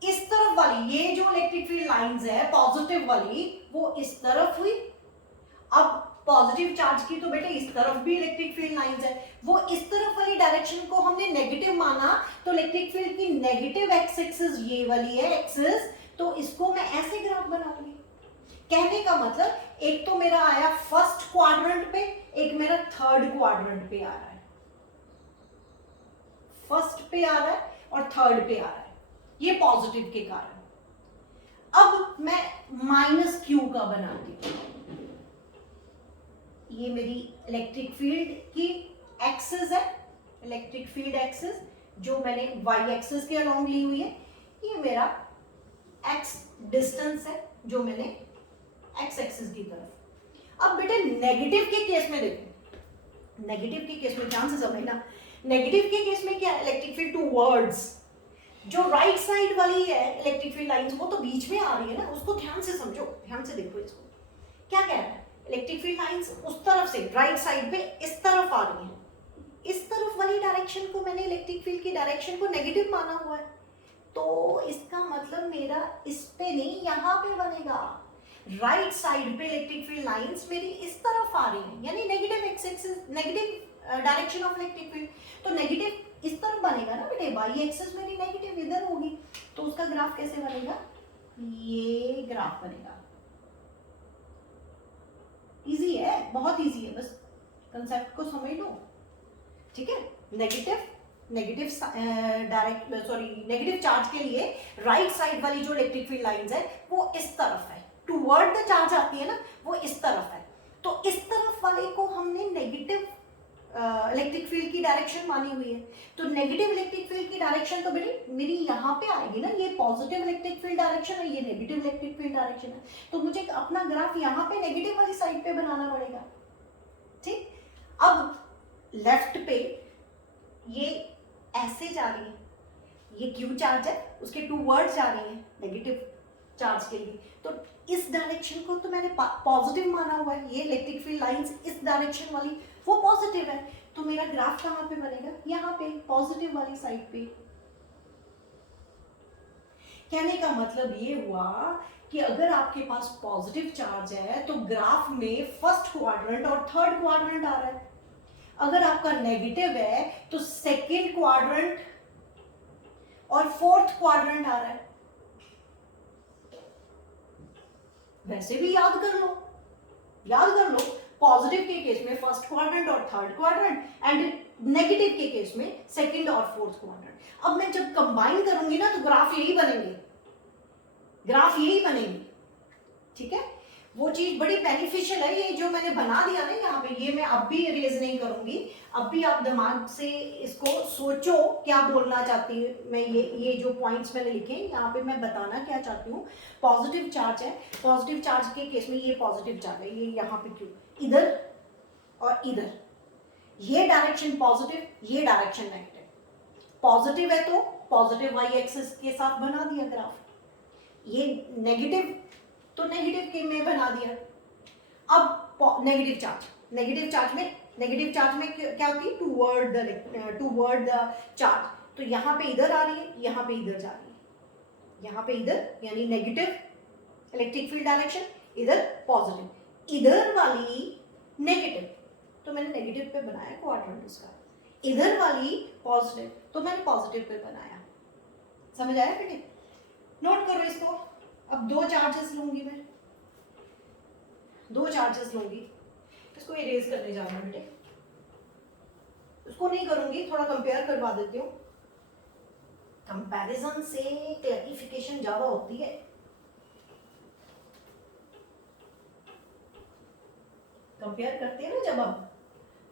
इस तरफ वाली ये जो इलेक्ट्रिक फील्ड लाइंस है पॉजिटिव वाली वो इस तरफ हुई, अब पॉजिटिव चार्ज की तो बेटे इस तरफ भी इलेक्ट्रिक फील्ड लाइंस है, वो इस तरफ वाली डायरेक्शन को हमने नेगेटिव माना तो इलेक्ट्रिक फील्ड की नेगेटिव एक्स एक्सिस ये वाली है एक्सिस, तो इसको मैं ऐसे ग्राफ बनाऊंगी। कहने का मतलब एक तो मेरा आया फर्स्ट क्वाड्रेंट पे, एक मेरा थर्ड क्वाड्रेंट पे आ रहा है, फर्स्ट पे आ रहा है और थर्ड पे आ रहा है, ये पॉजिटिव के कारण। अब मैं माइनस क्यू का बनाती हूं, ये मेरी इलेक्ट्रिक फील्ड की एक्सिस है, इलेक्ट्रिक फील्ड एक्सिस जो मैंने वाई एक्सिस के अलोंग ली हुई है, ये मेरा एक्स डिस्टेंस है जो मैंने एक्स एक्सिस की तरफ। अब बेटे नेगेटिव के केस में देखो, नेगेटिव के केस में ध्यान से समझना, नेगेटिव के केस में क्या है, इलेक्ट्रिक फील्ड टूवर्ड्स, जो राइट साइड वाली है इलेक्ट्रिक फील्ड लाइंस वो तो बीच में आ रही है ना, उसको ध्यान से समझो, ध्यान से देखो इसको। क्या कह रहा है, इलेक्ट्रिक फील्ड लाइंस उस तरफ से राइट साइड पे इस तरफ आ रही है, इस तरफ वाली डायरेक्शन को मैंने इलेक्ट्रिक फील्ड की डायरेक्शन को नेगेटिव माना हुआ है, तो इसका मतलब मेरा इस पे नहीं यहाँ पे बनेगा। राइट साइड पे इलेक्ट्रिक फील्ड लाइंस मेरी इस तरफ आ रही है, यानी negative x axis, negative direction of electric field, तो नेगेटिव इस तरफ बनेगा ना बेटे, वाई एक्सिस मेरी नेगेटिव इधर होगी, तो उसका ग्राफ कैसे बनेगा, ये ग्राफ बनेगा। इजी है, बहुत इजी है, बस कंसेप्ट को समझ लो, ठीक है। नेगेटिव चार्ज के लिए राइट साइड वाली जो इलेक्ट्रिक फील्ड लाइंस है वो इस तरफ है, टुवर्ड द चार्ज आती है ना वो इस तरफ है, तो इस तरफ वाले को हमने नेगेटिव इलेक्ट्रिक फील्ड की डायरेक्शन मानी हुई है, तो नेगेटिव इलेक्ट्रिक फील्ड की डायरेक्शन तो मेरी यहाँ पे आएगी ना, ये पॉजिटिव इलेक्ट्रिक फील्ड डायरेक्शन है, ये नेगेटिव इलेक्ट्रिक फील्ड डायरेक्शन है, तो मुझे अपना ग्राफ यहाँ पे नेगेटिव वाली साइड पे बनाना पड़ेगा, ठीक। अब लेफ्ट पे ये ऐसे जा रही है, ये क्यू चार्ज है उसके टूवर्ड्स जा रही है नेगेटिव, चार्ज के लिए। तो इस डायरेक्शन को तो मैंने पॉजिटिव माना हुआ है, ये इलेक्ट्रिक फील्ड लाइंस इस डायरेक्शन वाली वो पॉजिटिव है, तो मेरा ग्राफ कहाँ पे बनेगा, यहाँ पे पॉजिटिव वाली साइड पे। कहने का मतलब ये हुआ कि अगर आपके पास पॉजिटिव चार्ज है तो ग्राफ में फर्स्ट क्वाड्रेंट और थर्ड क्वाड्रेंट आ रहा है, अगर आपका नेगेटिव है तो सेकंड क्वाड्रेंट और फोर्थ क्वाड्रेंट आ रहा है। वैसे भी याद कर लो, याद कर लो, पॉजिटिव के केस में फर्स्ट क्वाड्रेंट और थर्ड क्वाड्रेंट एंड नेगेटिव के केस में सेकंड और फोर्थ क्वाड्रेंट। अब मैं जब कंबाइन करूंगी ना तो ग्राफ यही बनेंगे, ग्राफ यही बनेंगे, ठीक है। वो चीज बड़ी बेनिफिशियल है, ये जो मैंने बना दिया ना यहाँ पे, ये मैं अब भी इरेज नहीं करूंगी, अब भी आप दिमाग से इसको सोचो क्या बोलना चाहती हूँ मैं। ये जो पॉइंट्स मैंने लिखे यहाँ पे मैं बताना क्या चाहती हूँ, पॉजिटिव चार्ज है, पॉजिटिव चार्ज के केस में ये पॉजिटिव चार्ज है, ये यहाँ पे क्यों, इधर और इधर, ये डायरेक्शन पॉजिटिव, ये डायरेक्शन नेगेटिव। पॉजिटिव है तो पॉजिटिव वाई एक्सिस के साथ बना दिया ग्राफ, ये नेगेटिव तो नेगेटिव के में बना दिया। अब नेगेटिव चार्ज में क्या होती है, टूवर्ड द चार्ज, तो यहाँ पे इधर आ रही है, यहाँ पे इधर जा रही है, यहाँ पे इधर यानी नेगेटिव इलेक्ट्रिक फील्ड डायरेक्शन, इधर पॉजिटिव, इधर वाली नेगेटिव, तो मैंने नेगेटिव पे बनाया क्वाड्रेंट उसका, इधर वाली पॉजिटिव तो मैंने पॉजिटिव पे बनाया। समझ आया बेटे, नोट करो इसको। अब दो चार्जेस लूंगी मैं, दो चार्जेस लूंगी, इसको इरेज करने जा रहा हूं बेटे, उसको नहीं करूंगी, थोड़ा कंपेयर करवा देती हूँ, कंपैरिजन से क्लैरिफिकेशन ज्यादा होती है। कंपेयर करते हैं ना जब हम,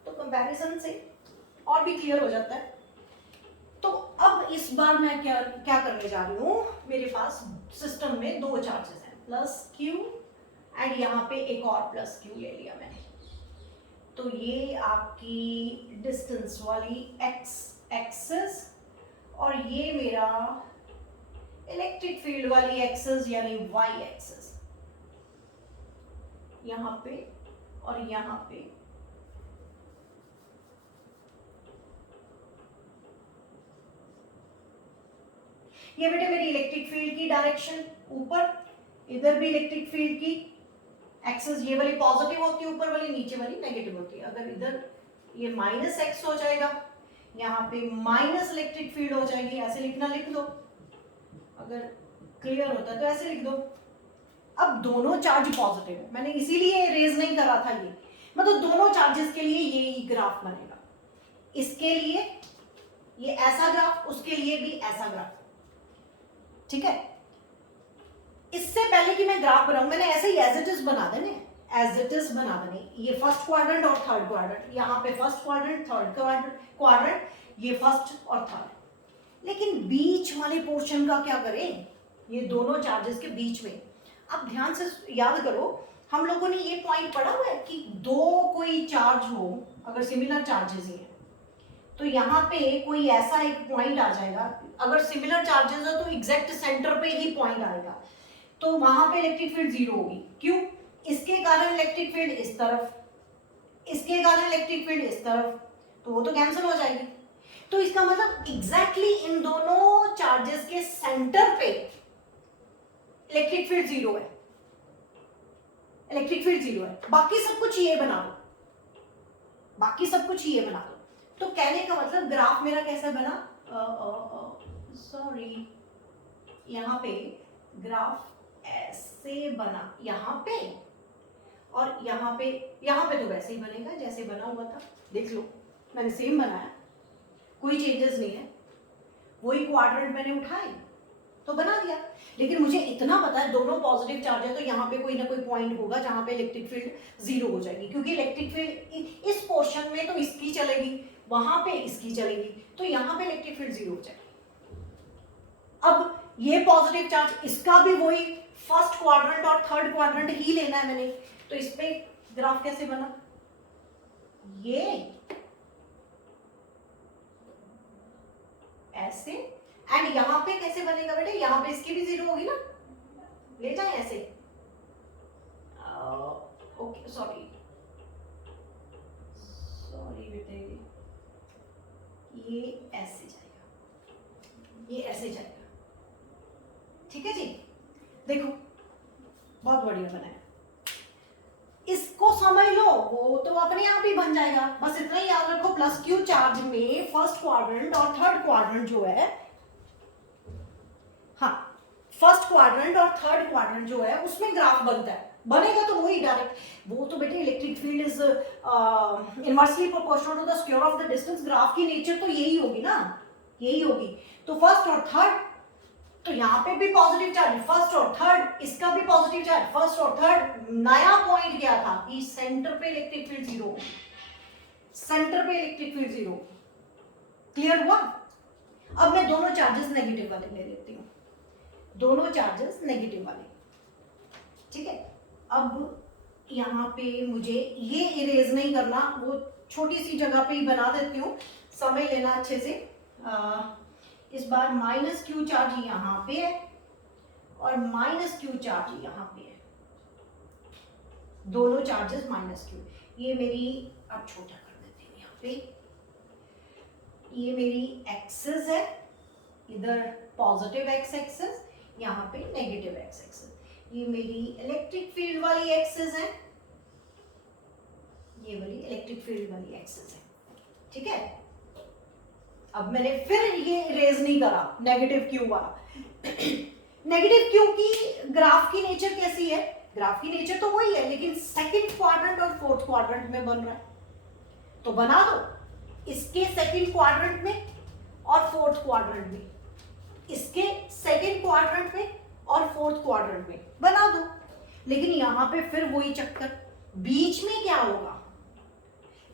तो कंपैरिजन से और भी क्लियर हो जाता है। तो अब इस बार मैं क्या करने जा रही हूँ, मेरे पास सिस्टम में दो चार्जेस हैं, प्लस क्यू एंड यहाँ पे एक और प्लस क्यू ले लिया मैंने, तो ये आपकी डिस्टेंस वाली एक्स एक्सिस और ये मेरा इलेक्ट्रिक फील्ड वाली एक्सिस यानी वाई एक्सिस, यहाँ पे और यहाँ पे। ये बेटे मेरी इलेक्ट्रिक फील्ड की डायरेक्शन ऊपर, इधर भी इलेक्ट्रिक फील्ड की एक्सिस, ये वाली पॉजिटिव होती है ऊपर वाली, नीचे वाली नेगेटिव होती है। अगर इधर ये माइनस एक्स हो जाएगा, यहाँ पे माइनस इलेक्ट्रिक फील्ड हो जाएगी, ऐसे लिखना लिख दो, अगर क्लियर होता है तो ऐसे लिख दो। अब दोनों चार्ज पॉजिटिव है, मैंने इसीलिए रेज नहीं करा था ये, मतलब दोनों चार्जेस के लिए ये ग्राफ बनेगा, इसके लिए ये ऐसा ग्राफ, उसके लिए भी ऐसा ग्राफ, ठीक है। इससे पहले कि मैं ग्राफ बनाऊं, मैंने ऐसे ही एज इट इज बना देने, एज इट इज बना देने, ये फर्स्ट क्वाड्रेंट और थर्ड क्वाड्रेंट, यहाँ पे फर्स्ट क्वाड्रेंट थर्ड क्वाड्रेंट, ये फर्स्ट और थर्ड। लेकिन बीच वाले पोर्शन का क्या करें, ये दोनों चार्जेस के बीच में। अब ध्यान से याद करो, हम लोगों ने ये पॉइंट पढ़ा हुआ है कि दो कोई चार्ज हो, अगर सिमिलर चार्जेस ही है तो यहाँ पे कोई ऐसा एक पॉइंट आ जाएगा, अगर सिमिलर चार्जेस हो तो एग्जैक्ट सेंटर पे ही पॉइंट आएगा, तो वहां पे इलेक्ट्रिक फील्ड जीरो होगी। क्यों, इसके कारण इलेक्ट्रिक फील्ड इस तरफ, इसके कारण इलेक्ट्रिक फील्ड इस तरफ, तो वो तो कैंसिल हो जाएगी। तो इसका मतलब एग्जैक्टली इन दोनों चार्जेस के सेंटर पे इलेक्ट्रिक फील्ड जीरो है, इलेक्ट्रिक फील्ड जीरो है, बाकी सब कुछ ये बना दो, बाकी सब कुछ ये बना दो। तो कहने का मतलब ग्राफ मेरा कैसा बना, सॉरी, यहाँ पे ग्राफ ऐसे बना, यहाँ पे और यहाँ पे तो वैसे ही बनेगा जैसे बना हुआ था, देख लो मैंने सेम बनाया, कोई चेंजेस नहीं है, वही क्वाड्रेंट मैंने उठाए तो बना दिया। लेकिन मुझे इतना पता है दोनों पॉजिटिव चार्ज है, तो यहाँ पे कोई ना कोई पॉइंट होगा जहां पे इलेक्ट्रिक फील्ड जीरो हो जाएगी, क्योंकि इलेक्ट्रिक फील्ड इस पोर्शन में तो इसकी चलेगी, वहां पे इसकी चलेगी, तो यहाँ पे इलेक्ट्रिक फील्ड जीरो हो जाएगी। अब ये पॉजिटिव चार्ज, इसका भी वही फर्स्ट क्वाड्रेंट और थर्ड क्वाड्रेंट ही लेना है मैंने, तो इस पे ग्राफ कैसे बना, ये ऐसे, एंड यहाँ पे कैसे बनेगा बेटे, यहाँ पे इसकी भी जीरो होगी ना, ले जाए ऐसे, ओके सॉरी सॉरी बेटे, ये ऐसे जाएगा, ये ऐसे जाएगा, ठीक है जी। देखो बहुत बढ़िया बना है, इसको समझ लो, वो तो अपने आप ही बन जाएगा। बस इतना ही याद रखो, प्लस क्यू चार्ज में फर्स्ट क्वाड्रेंट और थर्ड क्वाड्रेंट जो है, हाँ फर्स्ट क्वाड्रेंट और थर्ड क्वाड्रेंट जो है उसमें ग्राफ बनता है, बनेगा तो वही डायरेक्ट, वो तो बेटे electric field is inversely proportional to the square of the distance, graph की नेचर तो यही होगी ना, यही होगी। तो फर्स्ट और थर्ड, तो यहाँ पे भी पॉजिटिव चार्ज फर्स्ट और थर्ड, इसका भी पॉजिटिव चार्ज फर्स्ट और थर्ड। नया पॉइंट क्या था कि सेंटर पे इलेक्ट्रिक फील्ड जीरो, सेंटर पे इलेक्ट्रिक फील्ड जीरो, क्लियर हुआ। अब मैं दोनों चार्जेस नेगेटिव वाले ले लेती हूँ, दोनों चार्जेस नेगेटिव वाले, ठीक है। अब यहाँ पे मुझे ये इरेज नहीं करना, वो छोटी सी जगह पे ही बना देती हूँ, समय लेना अच्छे से। इस बार माइनस क्यू चार्ज यहाँ पे है और माइनस क्यू चार्ज यहाँ पे है, दोनों चार्जेस माइनस क्यू। ये मेरी, अब छोटा कर देती हूँ यहाँ पे, ये मेरी एक्सेस है, इधर पॉजिटिव एक्स एक्सेस, यहाँ पे नेगेटिव एक्स एक्सेस। ये मेरी इलेक्ट्रिक फील्ड वाली एक्सेस है, ये वाली इलेक्ट्रिक फील्ड वाली एक्सेस है, ठीक है। अब मैंने फिर ये इरेज नहीं करा नेगेटिव क्यू वाला। नेगेटिव क्यू की ग्राफ की नेचर कैसी है, ग्राफ की नेचर तो वही है, लेकिन सेकंड क्वाड्रेंट और फोर्थ क्वाड्रेंट में बन रहा है, तो बना दो इसके सेकंड क्वाड्रेंट में और फोर्थ क्वाड्रेंट में, इसके सेकंड क्वाड्रेंट में और फोर्थ क्वाड्रेंट में बना दो। लेकिन यहां पे फिर वही चक्कर, बीच में क्या होगा,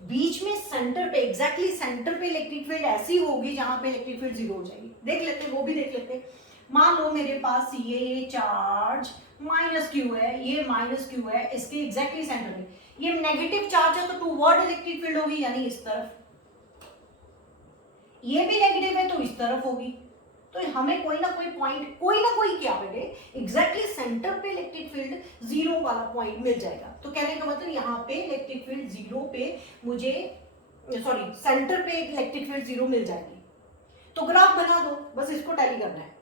बीच में सेंटर पे, एग्जैक्टली सेंटर पे इलेक्ट्रिक फील्ड ऐसी होगी जहां पे इलेक्ट्रिक फील्ड जीरो हो जाएगी। देख लेते हैं, वो भी देख लेते हैं। मान लो मेरे पास ये चार्ज माइनस क्यू है, ये माइनस क्यू है, इसके एग्जैक्टली सेंटर में ये नेगेटिव चार्ज है, तो टूवर्ड इलेक्ट्रिक फील्ड होगी, यानी इस तरफ। ये भी नेगेटिव है तो इस तरफ होगी। तो हमें कोई ना कोई पॉइंट, कोई ना कोई क्या बेटे, एग्जैक्टली सेंटर पे इलेक्ट्रिक फील्ड जीरो वाला पॉइंट मिल जाएगा। तो कहने का मतलब यहाँ पे इलेक्ट्रिक फील्ड जीरो पे मुझे, सॉरी सेंटर पे इलेक्ट्रिक फील्ड जीरो मिल जाएगी। तो ग्राफ बना दो, बस इसको टैली करना है।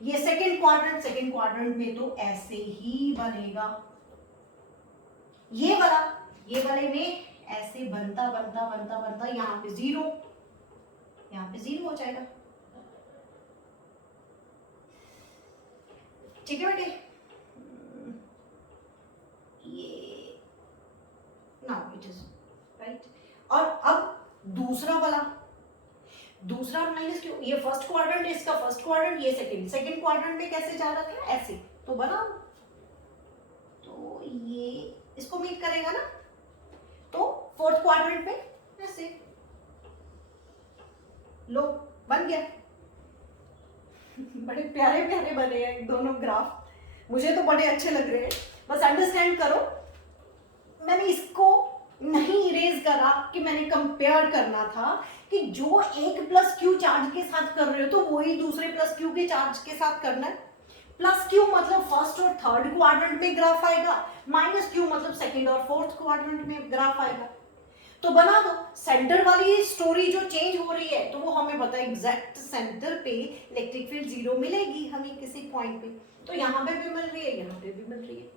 ये सेकंड क्वाड्रेंट, सेकंड क्वाड्रेंट में तो ऐसे ही बनेगा, ये वाले में ऐसे बनता बनता बनता बनता यहाँ पे जीरो, यहाँ पे जीरो हो जाएगा, ठीक है बेटे। ये नाउ इट इज राइट। और अब दूसरा वाला, दूसरा माइनस क्यों, ये फर्स्ट क्वाड्रेंट, इसका फर्स्ट क्वाड्रेंट, ये सेकंड क्वाड्रेंट में कैसे जा रहा था, ऐसे, तो बना, तो ये इसको मीट करेगा ना, तो फोर्थ क्वाड्रेंट में ऐसे, लो बन गया। बड़े प्यारे प्यारे बने हैं दोनों ग्राफ, मुझे तो बड़े अच्छे लग रहे हैं। बस अंडरस्टैंड करो, मैंने इसको नहीं इरेज करा कि मैंने कंपेयर करना था कि जो एक प्लस क्यू चार्ज के साथ कर रहे हो तो वही दूसरे प्लस क्यू के चार्ज के साथ करना है। प्लस क्यू मतलब फर्स्ट और थर्ड क्वाड्रेंट में ग्राफ आएगा, माइनस क्यू मतलब सेकंड और फोर्थ क्वाड्रेंट में ग्राफ आएगा। तो बना दो, सेंटर वाली स्टोरी जो चेंज हो रही है तो वो हमें पता है, एग्जैक्ट सेंटर पे इलेक्ट्रिक फील्ड जीरो मिलेगी हमें किसी पॉइंट पे, तो यहाँ पे भी मिल रही है, यहाँ पे भी मिल रही है।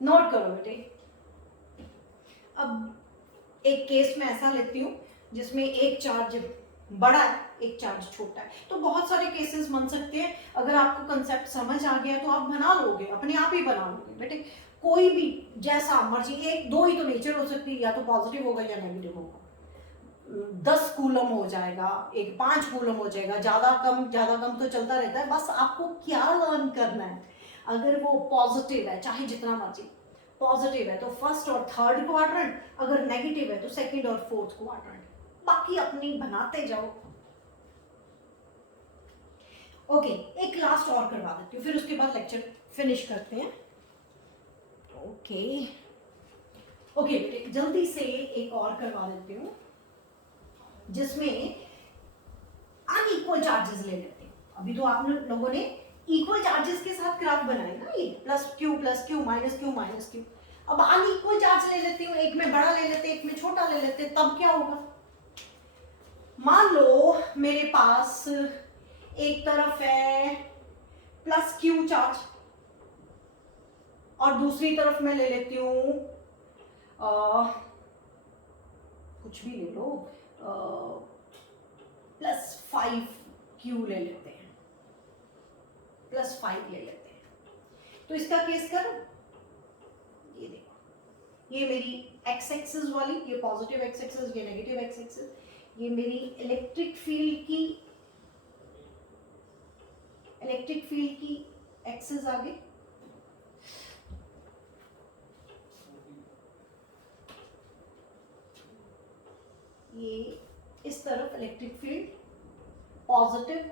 नोट करो बेटे। अब एक केस में ऐसा लेती हूँ जिसमें एक चार्ज बड़ा है, एक चार्ज छोटा है, तो बहुत सारे केसेस बन सकते हैं। अगर आपको कंसेप्ट समझ आ गया तो आप बना लोगे, अपने आप ही बना लोगे बेटे। कोई भी जैसा मर्जी, एक दो ही तो नेचर हो सकती है, या तो पॉजिटिव होगा या नेगेटिव होगा। 10 कूलम हो जाएगा, एक 5 कूलम हो जाएगा, ज्यादा कम तो चलता रहता है। बस आपको क्या लर्न करना है, अगर वो पॉजिटिव है चाहे जितना मर्जी, पॉजिटिव है तो फर्स्ट और थर्ड क्वाड्रेंट, अगर नेगेटिव है तो सेकंड और फोर्थ क्वाड्रेंट, बाकी अपनी बनाते जाओ। ओके, एक लास्ट और करवा देती हूँ, फिर उसके बाद लेक्चर फिनिश करते हैं। ओके जल्दी से एक और करवा देती हूँ जिसमें अनइक्वल चार्जेस ले लेते हैं। अभी तो आप लोगों ने इक्वल चार्जेस के साथ ग्राफ बनाए ना, ये plus Q minus Q minus Q. अब अनइक्वल चार्ज ले लेती हूँ, एक में बड़ा ले लेते एक में छोटा ले लेते, तब क्या होगा? मान लो मेरे पास एक तरफ है प्लस क्यू चार्ज और दूसरी तरफ मैं ले लेती हूँ कुछ भी ले लो, +5 क्यू ले लेते हैं, +5 ले लेते हैं। तो इसका केस करो, ये देखो, ये मेरी एक्स एक्सिस वाली, ये पॉजिटिव एक्स एक्सिस, ये नेगेटिव एक्स एक्सिस, ये मेरी इलेक्ट्रिक फील्ड की एक्सिस आगे, ये इस तरफ इलेक्ट्रिक फील्ड पॉजिटिव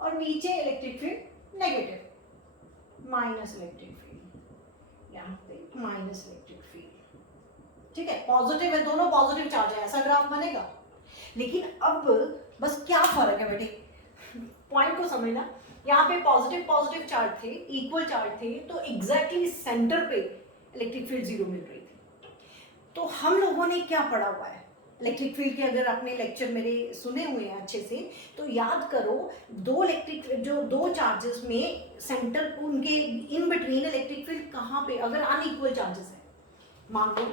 और नीचे electric field negative, minus electric field, यहाँ पे माइनस इलेक्ट्रिक फील्ड। ठीक है, पॉजिटिव है, दोनों पॉजिटिव चार्ज है, ऐसा ग्राफ बनेगा। लेकिन अब बस क्या फर्क है बेटे, पॉइंट को समझना, यहाँ पे पॉजिटिव पॉजिटिव चार्ज थे, इक्वल चार्ज थे, तो एग्जैक्टली सेंटर पे इलेक्ट्रिक फील्ड 0 मिल रही थी। तो हम लोगों ने क्या पढ़ा हुआ है इलेक्ट्रिक फील्ड के, अगर आपने लेक्चर मेरे सुने हुए हैं अच्छे से तो याद करो, दो चार्जेस में सेंटर उनके इन बिटवीन इलेक्ट्रिक फील्ड कहाँ पे, अगर अनइक्वल चार्जेस है, मान लो,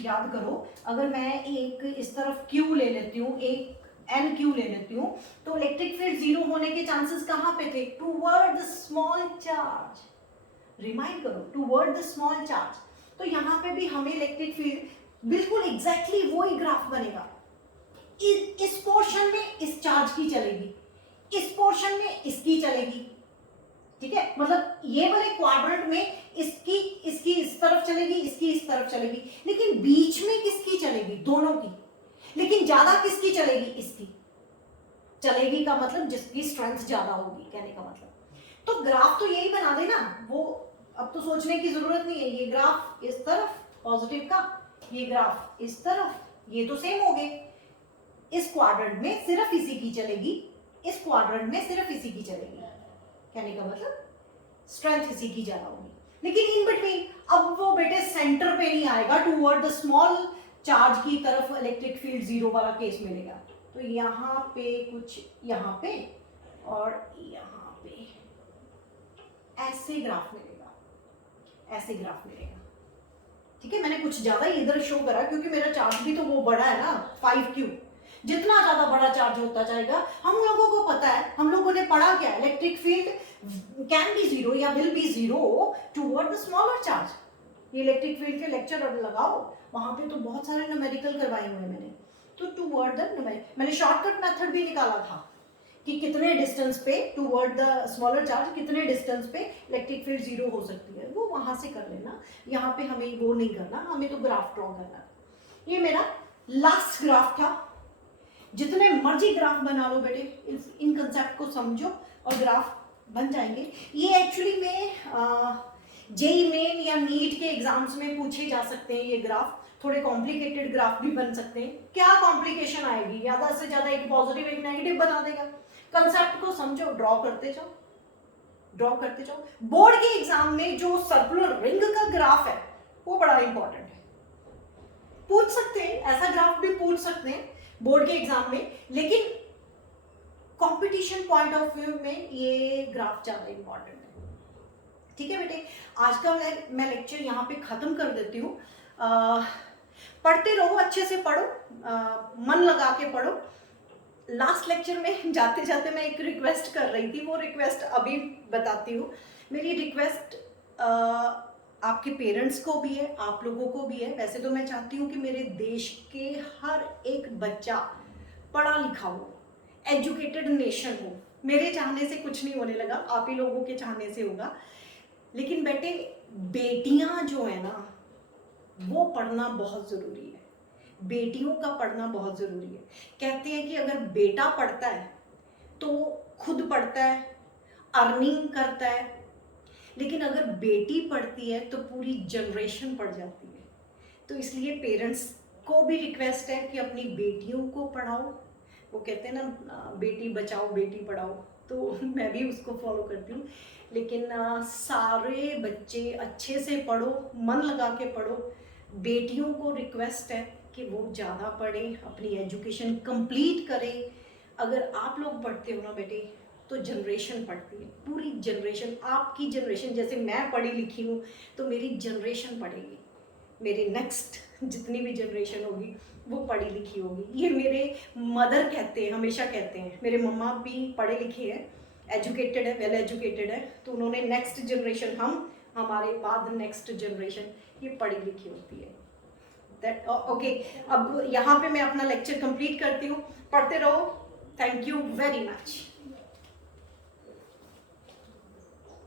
याद करो, अगर मैं एक इस तरफ Q ले लेती हूँ, एक NQ ले लेती हूँ, तो इलेक्ट्रिक फील्ड 0 होने के चांसेस कहाँ पे थे? Toward the small charge, remind करो, टूवर्ड द स्मॉल चार्ज। तो यहाँ पे भी हमें इलेक्ट्रिक फील्ड बिल्कुल एग्जैक्टली वही ग्राफ बनेगा, इस पोर्शन में इस चार्ज की चलेगी, इस पोर्शन में इसकी चलेगी। ठीक है, मतलब ये वाले क्वाड्रेंट में इसकी इस तरफ चलेगी, इसकी इस तरफ चलेगी, लेकिन बीच में किसकी चलेगी? दोनों की। लेकिन ज्यादा किसकी चलेगी? इसकी चलेगी का मतलब जिसकी स्ट्रेंथ ज्यादा होगी, कहने का मतलब। तो ग्राफ तो यही बना देना, वो अब तो सोचने की जरूरत नहीं है। ये ग्राफ इस तरफ पॉजिटिव का, ये ग्राफ इस तरफ, ये तो सेम हो गए। इस क्वाड्रेंट में सिर्फ इसी की चलेगी, इस क्वाड्रेंट में सिर्फ इसी की चलेगी, कहने का मतलब स्ट्रेंथ इसी की ज्यादा होगी। लेकिन इन बिटवीन अब वो बेटे सेंटर पे नहीं आएगा, टूवर्ड द स्मॉल चार्ज की तरफ इलेक्ट्रिक फील्ड 0 वाला केस मिलेगा। तो यहाँ पे कुछ, यहाँ पे और यहाँ पे ऐसे ग्राफ मिलेगा, ऐसे ग्राफ मिलेगा। ठीक है, मैंने कुछ ज्यादा इधर शो करा क्योंकि मेरा चार्ज भी तो वो बड़ा है ना, 5Q। जितना ज्यादा बड़ा चार्ज होता जाएगा, हम लोगों को पता है, हम लोगों ने पढ़ा क्या, इलेक्ट्रिक फील्ड कैन बी 0 या will be 0 toward the smaller charge. ये इलेक्ट्रिक फील्ड के लेक्चर लगाओ, वहां पे तो बहुत सारे न्यूमेरिकल करवाए हुए हैं मैंने। तो टूवर्ड द, मैंने शॉर्टकट मेथड भी निकाला था कि कितने डिस्टेंस पे टूवर्ड द स्मॉलर चार्ज, कितने डिस्टेंस पे इलेक्ट्रिक फील्ड 0 हो सकती है, वो वहां से कर लेना। यहाँ पे हमें वो नहीं करना, हमें तो ग्राफ ड्रॉ करना। ये मेरा लास्ट ग्राफ था। जितने मर्जी ग्राफ बना लो बेटे, इन कंसेप्ट को समझो और ग्राफ बन जाएंगे। ये एक्चुअली में जेई मेन या नीट के एग्जाम्स में पूछे जा सकते हैं। ये ग्राफ थोड़े कॉम्प्लिकेटेड ग्राफ भी बन सकते हैं। क्या कॉम्प्लिकेशन आएगी, ज्यादा से ज्यादा एक पॉजिटिव एक नेगेटिव बना देगा। कंसेप्ट को समझो, ड्रॉ करते जाओ, ड्रॉ करते जाओ। बोर्ड के एग्जाम में जो सर्कुलर रिंग का ग्राफ है वो बड़ा इंपॉर्टेंट है, पूछ सकते हैं, ऐसा ग्राफ भी पूछ सकते हैं बोर्ड के एग्जाम में, लेकिन कंपटीशन पॉइंट ऑफ व्यू में ये ग्राफ ज्यादा इंपॉर्टेंट है। ठीक है बेटे, आज का मैं लेक्चर यहाँ पे खत्म कर देती हूँ। पढ़ते रहो, अच्छे से पढ़ो, मन लगा के पढ़ो। लास्ट लेक्चर में जाते जाते मैं एक रिक्वेस्ट कर रही थी, वो रिक्वेस्ट अभी बताती हूँ। मेरी रिक्वेस्ट आपके पेरेंट्स को भी है, आप लोगों को भी है। वैसे तो मैं चाहती हूँ कि मेरे देश के हर एक बच्चा पढ़ा लिखा हो, एजुकेटेड नेशन हो। मेरे चाहने से कुछ नहीं होने लगा, आप ही लोगों के चाहने से होगा। लेकिन बेटे, बेटियां जो है ना, वो पढ़ना बहुत ज़रूरी है। बेटियों का पढ़ना बहुत ज़रूरी है। कहते हैं कि अगर बेटा पढ़ता है तो खुद पढ़ता है, अर्निंग करता है, लेकिन अगर बेटी पढ़ती है तो पूरी जनरेशन पढ़ जाती है। तो इसलिए पेरेंट्स को भी रिक्वेस्ट है कि अपनी बेटियों को पढ़ाओ। वो कहते हैं ना, बेटी बचाओ बेटी पढ़ाओ, तो मैं भी उसको फॉलो करती हूँ। लेकिन सारे बच्चे अच्छे से पढ़ो, मन लगा के पढ़ो। बेटियों को रिक्वेस्ट है कि वो ज़्यादा पढ़ें, अपनी एजुकेशन कंप्लीट करें। अगर आप लोग पढ़ते हो ना बेटे, तो जनरेशन पढ़ती है, पूरी जनरेशन, आपकी जनरेशन, जैसे मैं पढ़ी लिखी हूँ तो मेरी जनरेशन पढ़ेगी, मेरी नेक्स्ट जितनी भी जनरेशन होगी वो पढ़ी लिखी होगी। ये मेरे मदर कहते हैं, हमेशा कहते हैं। मेरे मम्मा भी पढ़े लिखे हैं, एजुकेटेड है, वेल एजुकेटेड है, तो उन्होंने नेक्स्ट जनरेशन, हमारे बाद नेक्स्ट जनरेशन ये पढ़ी लिखी होती है। That okay. अब यहाँ पे मैं अपना लेक्चर कंप्लीट करती हूँ। पढ़ते रहो। Thank you very much.